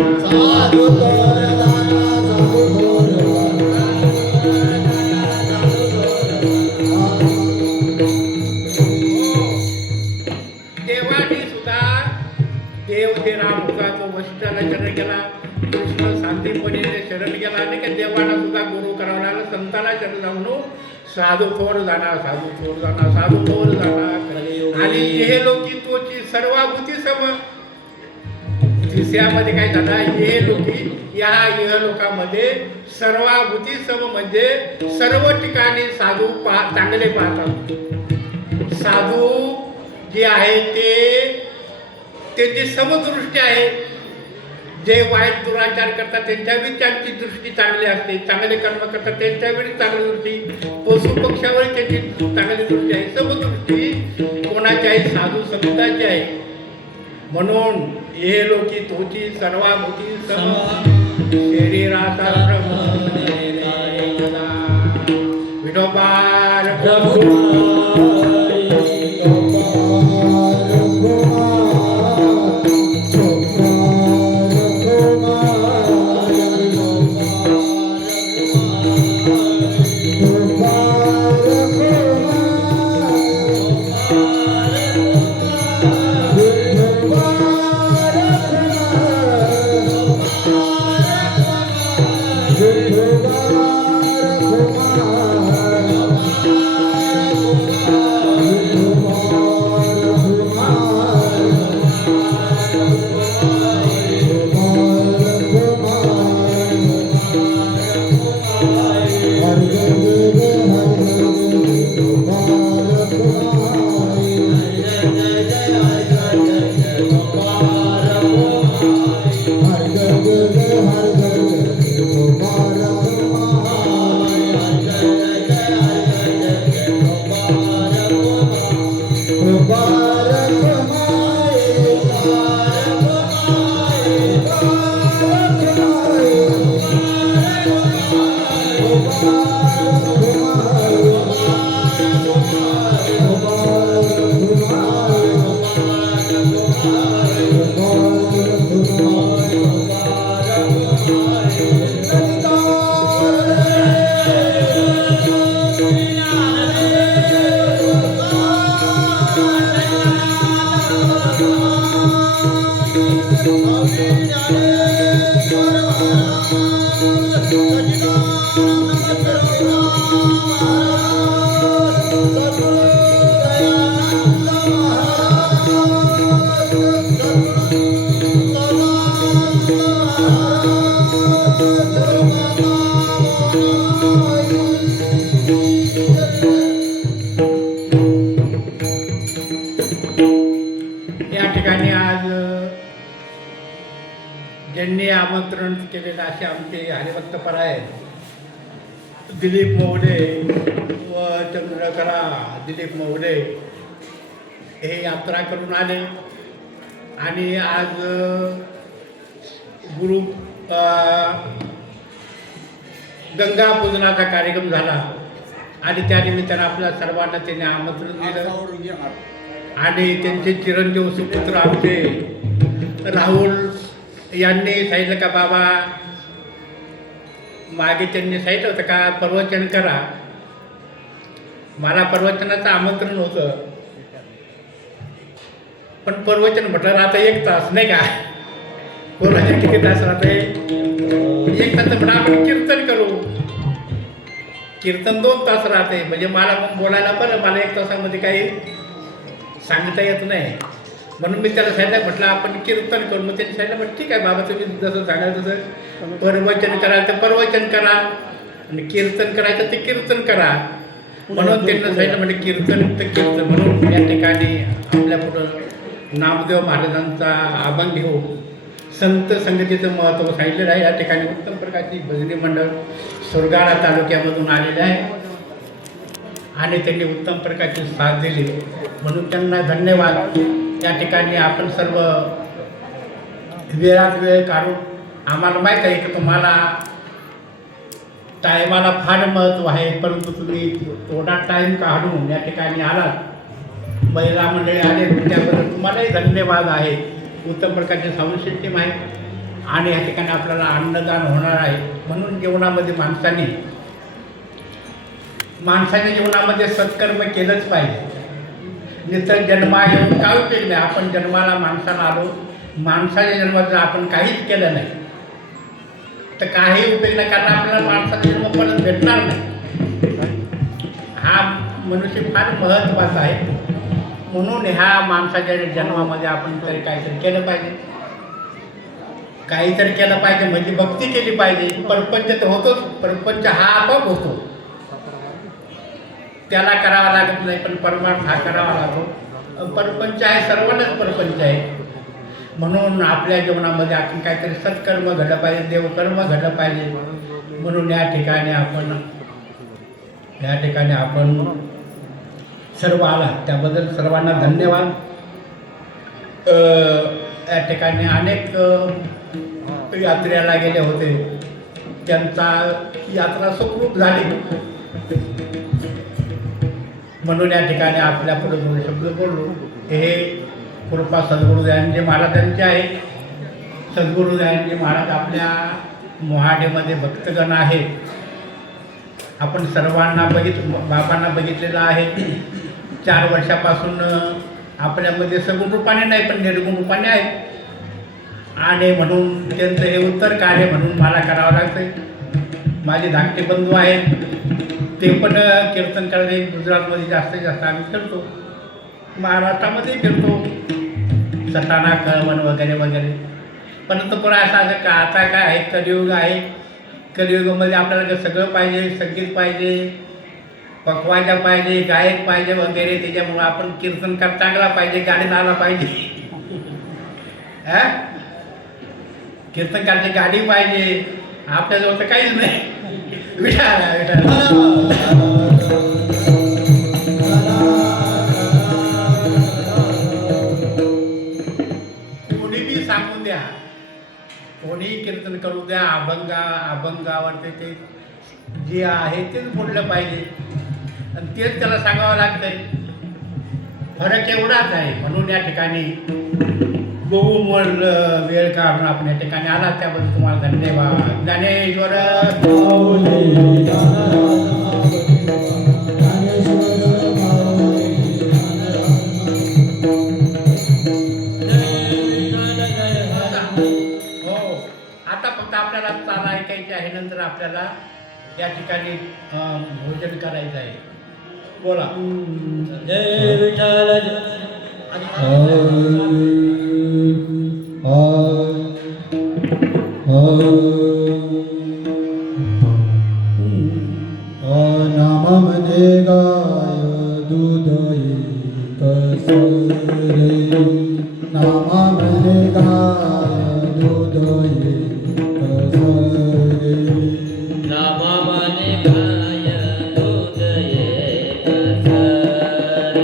देवानी सुद्धा देव ते राम होता तो वशिष्ठाला शरण गेला कृष्ण शांतीपणे शरण गेला नाही का देवाला सुद्धा गुरु करावा लागला संताला शरण जाऊन साधू थोर जाणार साधू थोर जाणार साधू थोर जाणार आणि हे लोकी तोची सर्वाभूती सम तिसऱ्यामध्ये काय झालं हे लोकी या लोकांमध्ये सर्वाभूती सम म्हणजे सर्व ठिकाणी साधू चांगले पाहतात साधू जे आहे ते त्यांची समदृष्टी आहे जे वाईट दुराचार करतात त्यांच्यावेळी त्यांची दृष्टी चांगली असते चांगले कर्म करतात त्यांच्यावेळी चांगली दृष्टी पशु पक्षावर त्यांची चांगली दृष्टी आहे समदृष्टी कोणाची आहे साधू संतांची आहे म्हणून हे लोकी तोची सर्वाभूती सम शरीराचा विठोबार या ठिकाणी आज ज्यांनी आमंत्रण केलेलं असे आमचे हरिभक्तपराय दिलीप मौडे व चंद्रकला दिलीप मौडे हे यात्रा करून आले आणि आज गुरु गंगा पूजनाचा कार्यक्रम झाला आणि त्या निमित्तानं आपल्या सर्वांना त्यांनी आमंत्रण दिलं आणि त्यांचे चिरंजीव सुपुत्र आमचे राहुल यांनी सांगितलं का बाबा मागे त्यांनी सांगितलं होतं का प्रवचन करा मला प्रवचनाचं आमंत्रण होतं पण प्रवचन म्हटलं आता 1 तास नाही का प्रवचन किती तास राहते 1 तास म्हणा आपण कीर्तन करू कीर्तन 2 तास राहते म्हणजे मला मग बोलायला बरं, मला 1 तासामध्ये काही सांगता येत नाही. म्हणून मी त्याला सांगितलं, म्हटलं आपण कीर्तन करू. मग त्यांनी सांगितलं म्हटलं ठीक आहे बाबा, तुम्ही जसं सांगाल तसं परवचन कराल तर परवचन करा आणि कीर्तन करायचं ते कीर्तन करा. म्हणून त्यांना सांगितलं म्हणजे कीर्तन तर कीर्तन. म्हणून या ठिकाणी आपल्या पुढं नामदेव महाराजांचा अभंग घेऊ. संत संगतीचं महत्त्व सांगितलेलं आहे. या ठिकाणी उत्तम प्रकारची भजनी मंडळ सुरगाणा तालुक्यामधून आलेले आहे आणि त्यांनी उत्तम प्रकारची साथ दिली, म्हणून त्यांना धन्यवाद. या ठिकाणी आपण सर्व वेळात वेळ काढून, आम्हाला माहीत आहे की तुम्हाला टायमाला फार महत्त्व आहे, परंतु तुम्ही थोडा टाईम काढून या ठिकाणी आलात, महिला मंडळी आले, त्याबद्दल तुम्हालाही धन्यवाद आहे. उत्तम प्रकारचे साऊंड सिस्टीम आहे आणि या ठिकाणी आपल्याला अन्नदान होणार आहे. म्हणून जीवनामध्ये माणसाच्या जीवनामध्ये सत्कर्म केलंच पाहिजे. नितर जन्मा येऊन काय उपयोग नाही. आपण जन्माला माणसाला आलो, माणसाच्या जन्मात जर आपण काहीच केलं नाही तर काही उपयोग नाही, कारण आपल्याला माणसाचा जन्म परत भेटणार नाही. हा मनुष्य फार महत्त्वाचा आहे. म्हणून ह्या माणसाच्या जन्मामध्ये आपण तरी काहीतरी केलं पाहिजे, काहीतरी केलं पाहिजे म्हणजे भक्ती केली पाहिजे. परपंच तर होतोच, परपंच हा आपोआप होतो, त्याला करावा लागत नाही, पण परमार्थ हा करावा लागतो. परपंच आहे, सर्वांनाच परपंच आहे. म्हणून आपल्या जीवनामध्ये आपण काहीतरी सत्कर्म घडलं पाहिजे, देवकर्म घडलं पाहिजे. म्हणून या ठिकाणी आपण सर्व आला त्याबद्दल सर्वांना धन्यवाद. या ठिकाणी अनेक यात्रेला गेले होते, त्यांचा यात्रा सुखरूप झाली. म्हणून या ठिकाणी आपल्या पुढे दोन शब्द बोललो. हे कृपा सद्गुरू दयानंद महाराजांचे आहे. सद्गुरू दयानंद महाराज आपल्या मोहाडेमध्ये भक्तगण आहे. आपण सर्वांना बाबांना बघितलेलं आहे. 4 वर्षापासून आपल्यामध्ये सगुण रूपाने नाही पण निर्गुण रूपाने आहे आणि म्हणून त्यांचं हे उत्तर कार्य म्हणून मला करावं लागतं. माझे धाकटे बंधू आहेत, ते पण कीर्तन करणे गुजरातमध्ये जास्तीत जास्त आम्ही फिरतो, महाराष्ट्रामध्ये फिरतो, सटाणा कळवण वगैरे वगैरे. परंतु पुन्हा असं का आता काय आहे, कलियुग आहे. कलियुगामध्ये आपल्याला सगळं पाहिजे, संगीत पाहिजे, पकवाजा पाहिजे, गायक पाहिजे वगैरे. त्याच्यामुळं आपण कीर्तनकार चांगला पाहिजे, गाडीला आला पाहिजे, कीर्तनकारची गाडी पाहिजे. आपल्याजवळ तर काहीच नाही. कोणी बी सांगून द्या, कोणी कीर्तन करू द्या, अभंगावर ते जे आहे तेच बोललं पाहिजे आणि तेच त्याला सांगावं लागतंय. फरक एवढाच आहे. म्हणून या ठिकाणी बहुमोल वेळ काढून आपण या ठिकाणी आला त्याबद्दल तुम्हाला धन्यवाद. ज्ञानेश्वर हो. आता फक्त आपल्याला चाल ऐकायची आहे, नंतर आपल्याला या ठिकाणी भोजन करायचं आहे. बोला. जय विठ्ठल नामामध्ये गाय दूध कसरे, नामामध्ये गाय दूध कसरे, नामाने गाय दूध एकसर,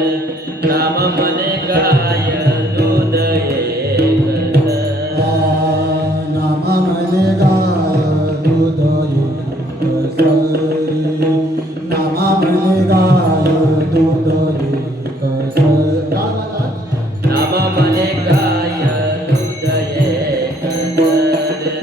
नामाने गाय दूध एकसर, नामामध्ये गाय दूध कसरे, नामामध्ये गाय दूध कसरे, नामाने गाय दूध एकसर,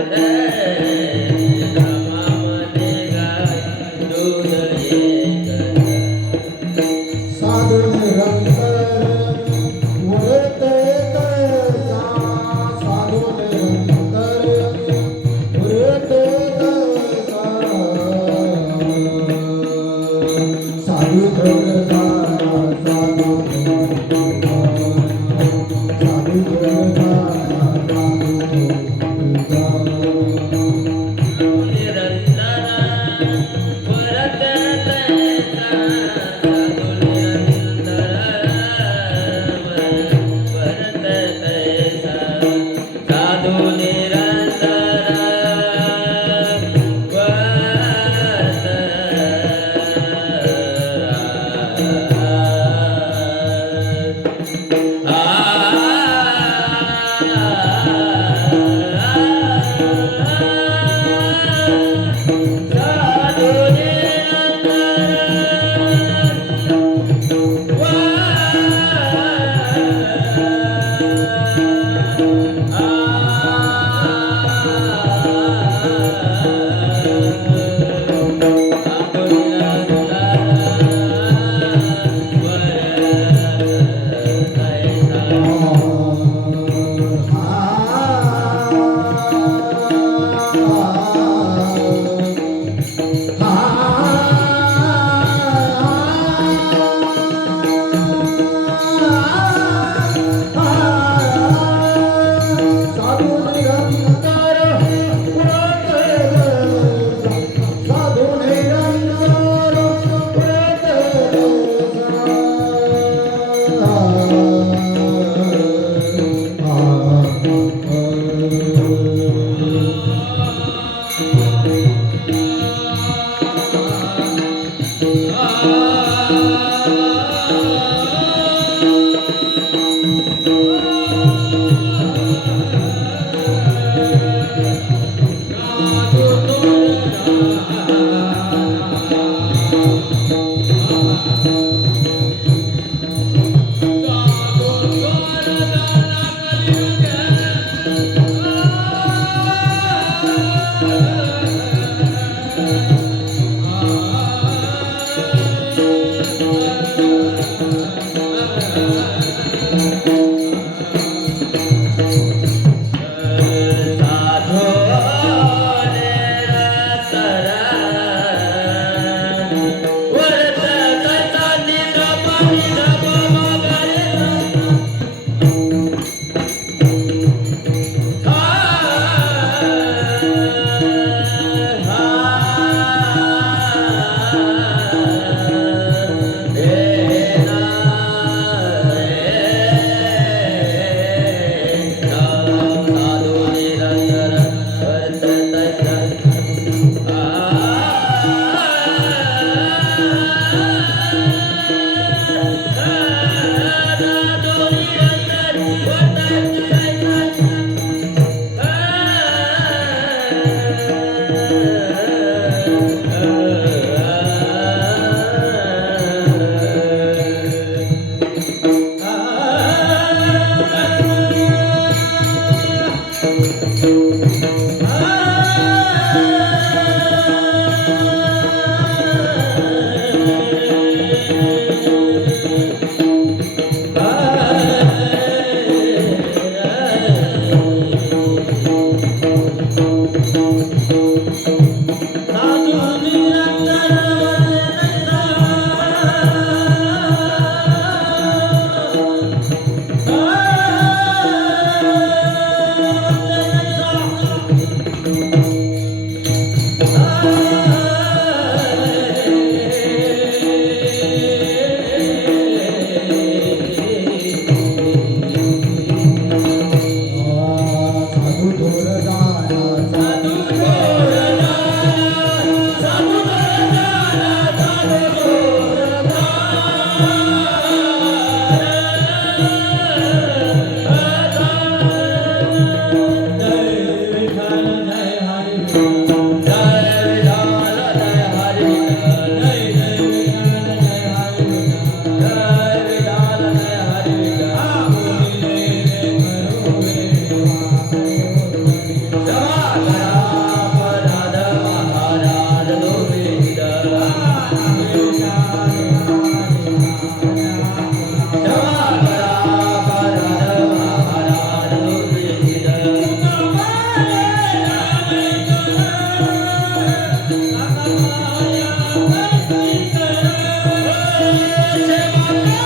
सेवा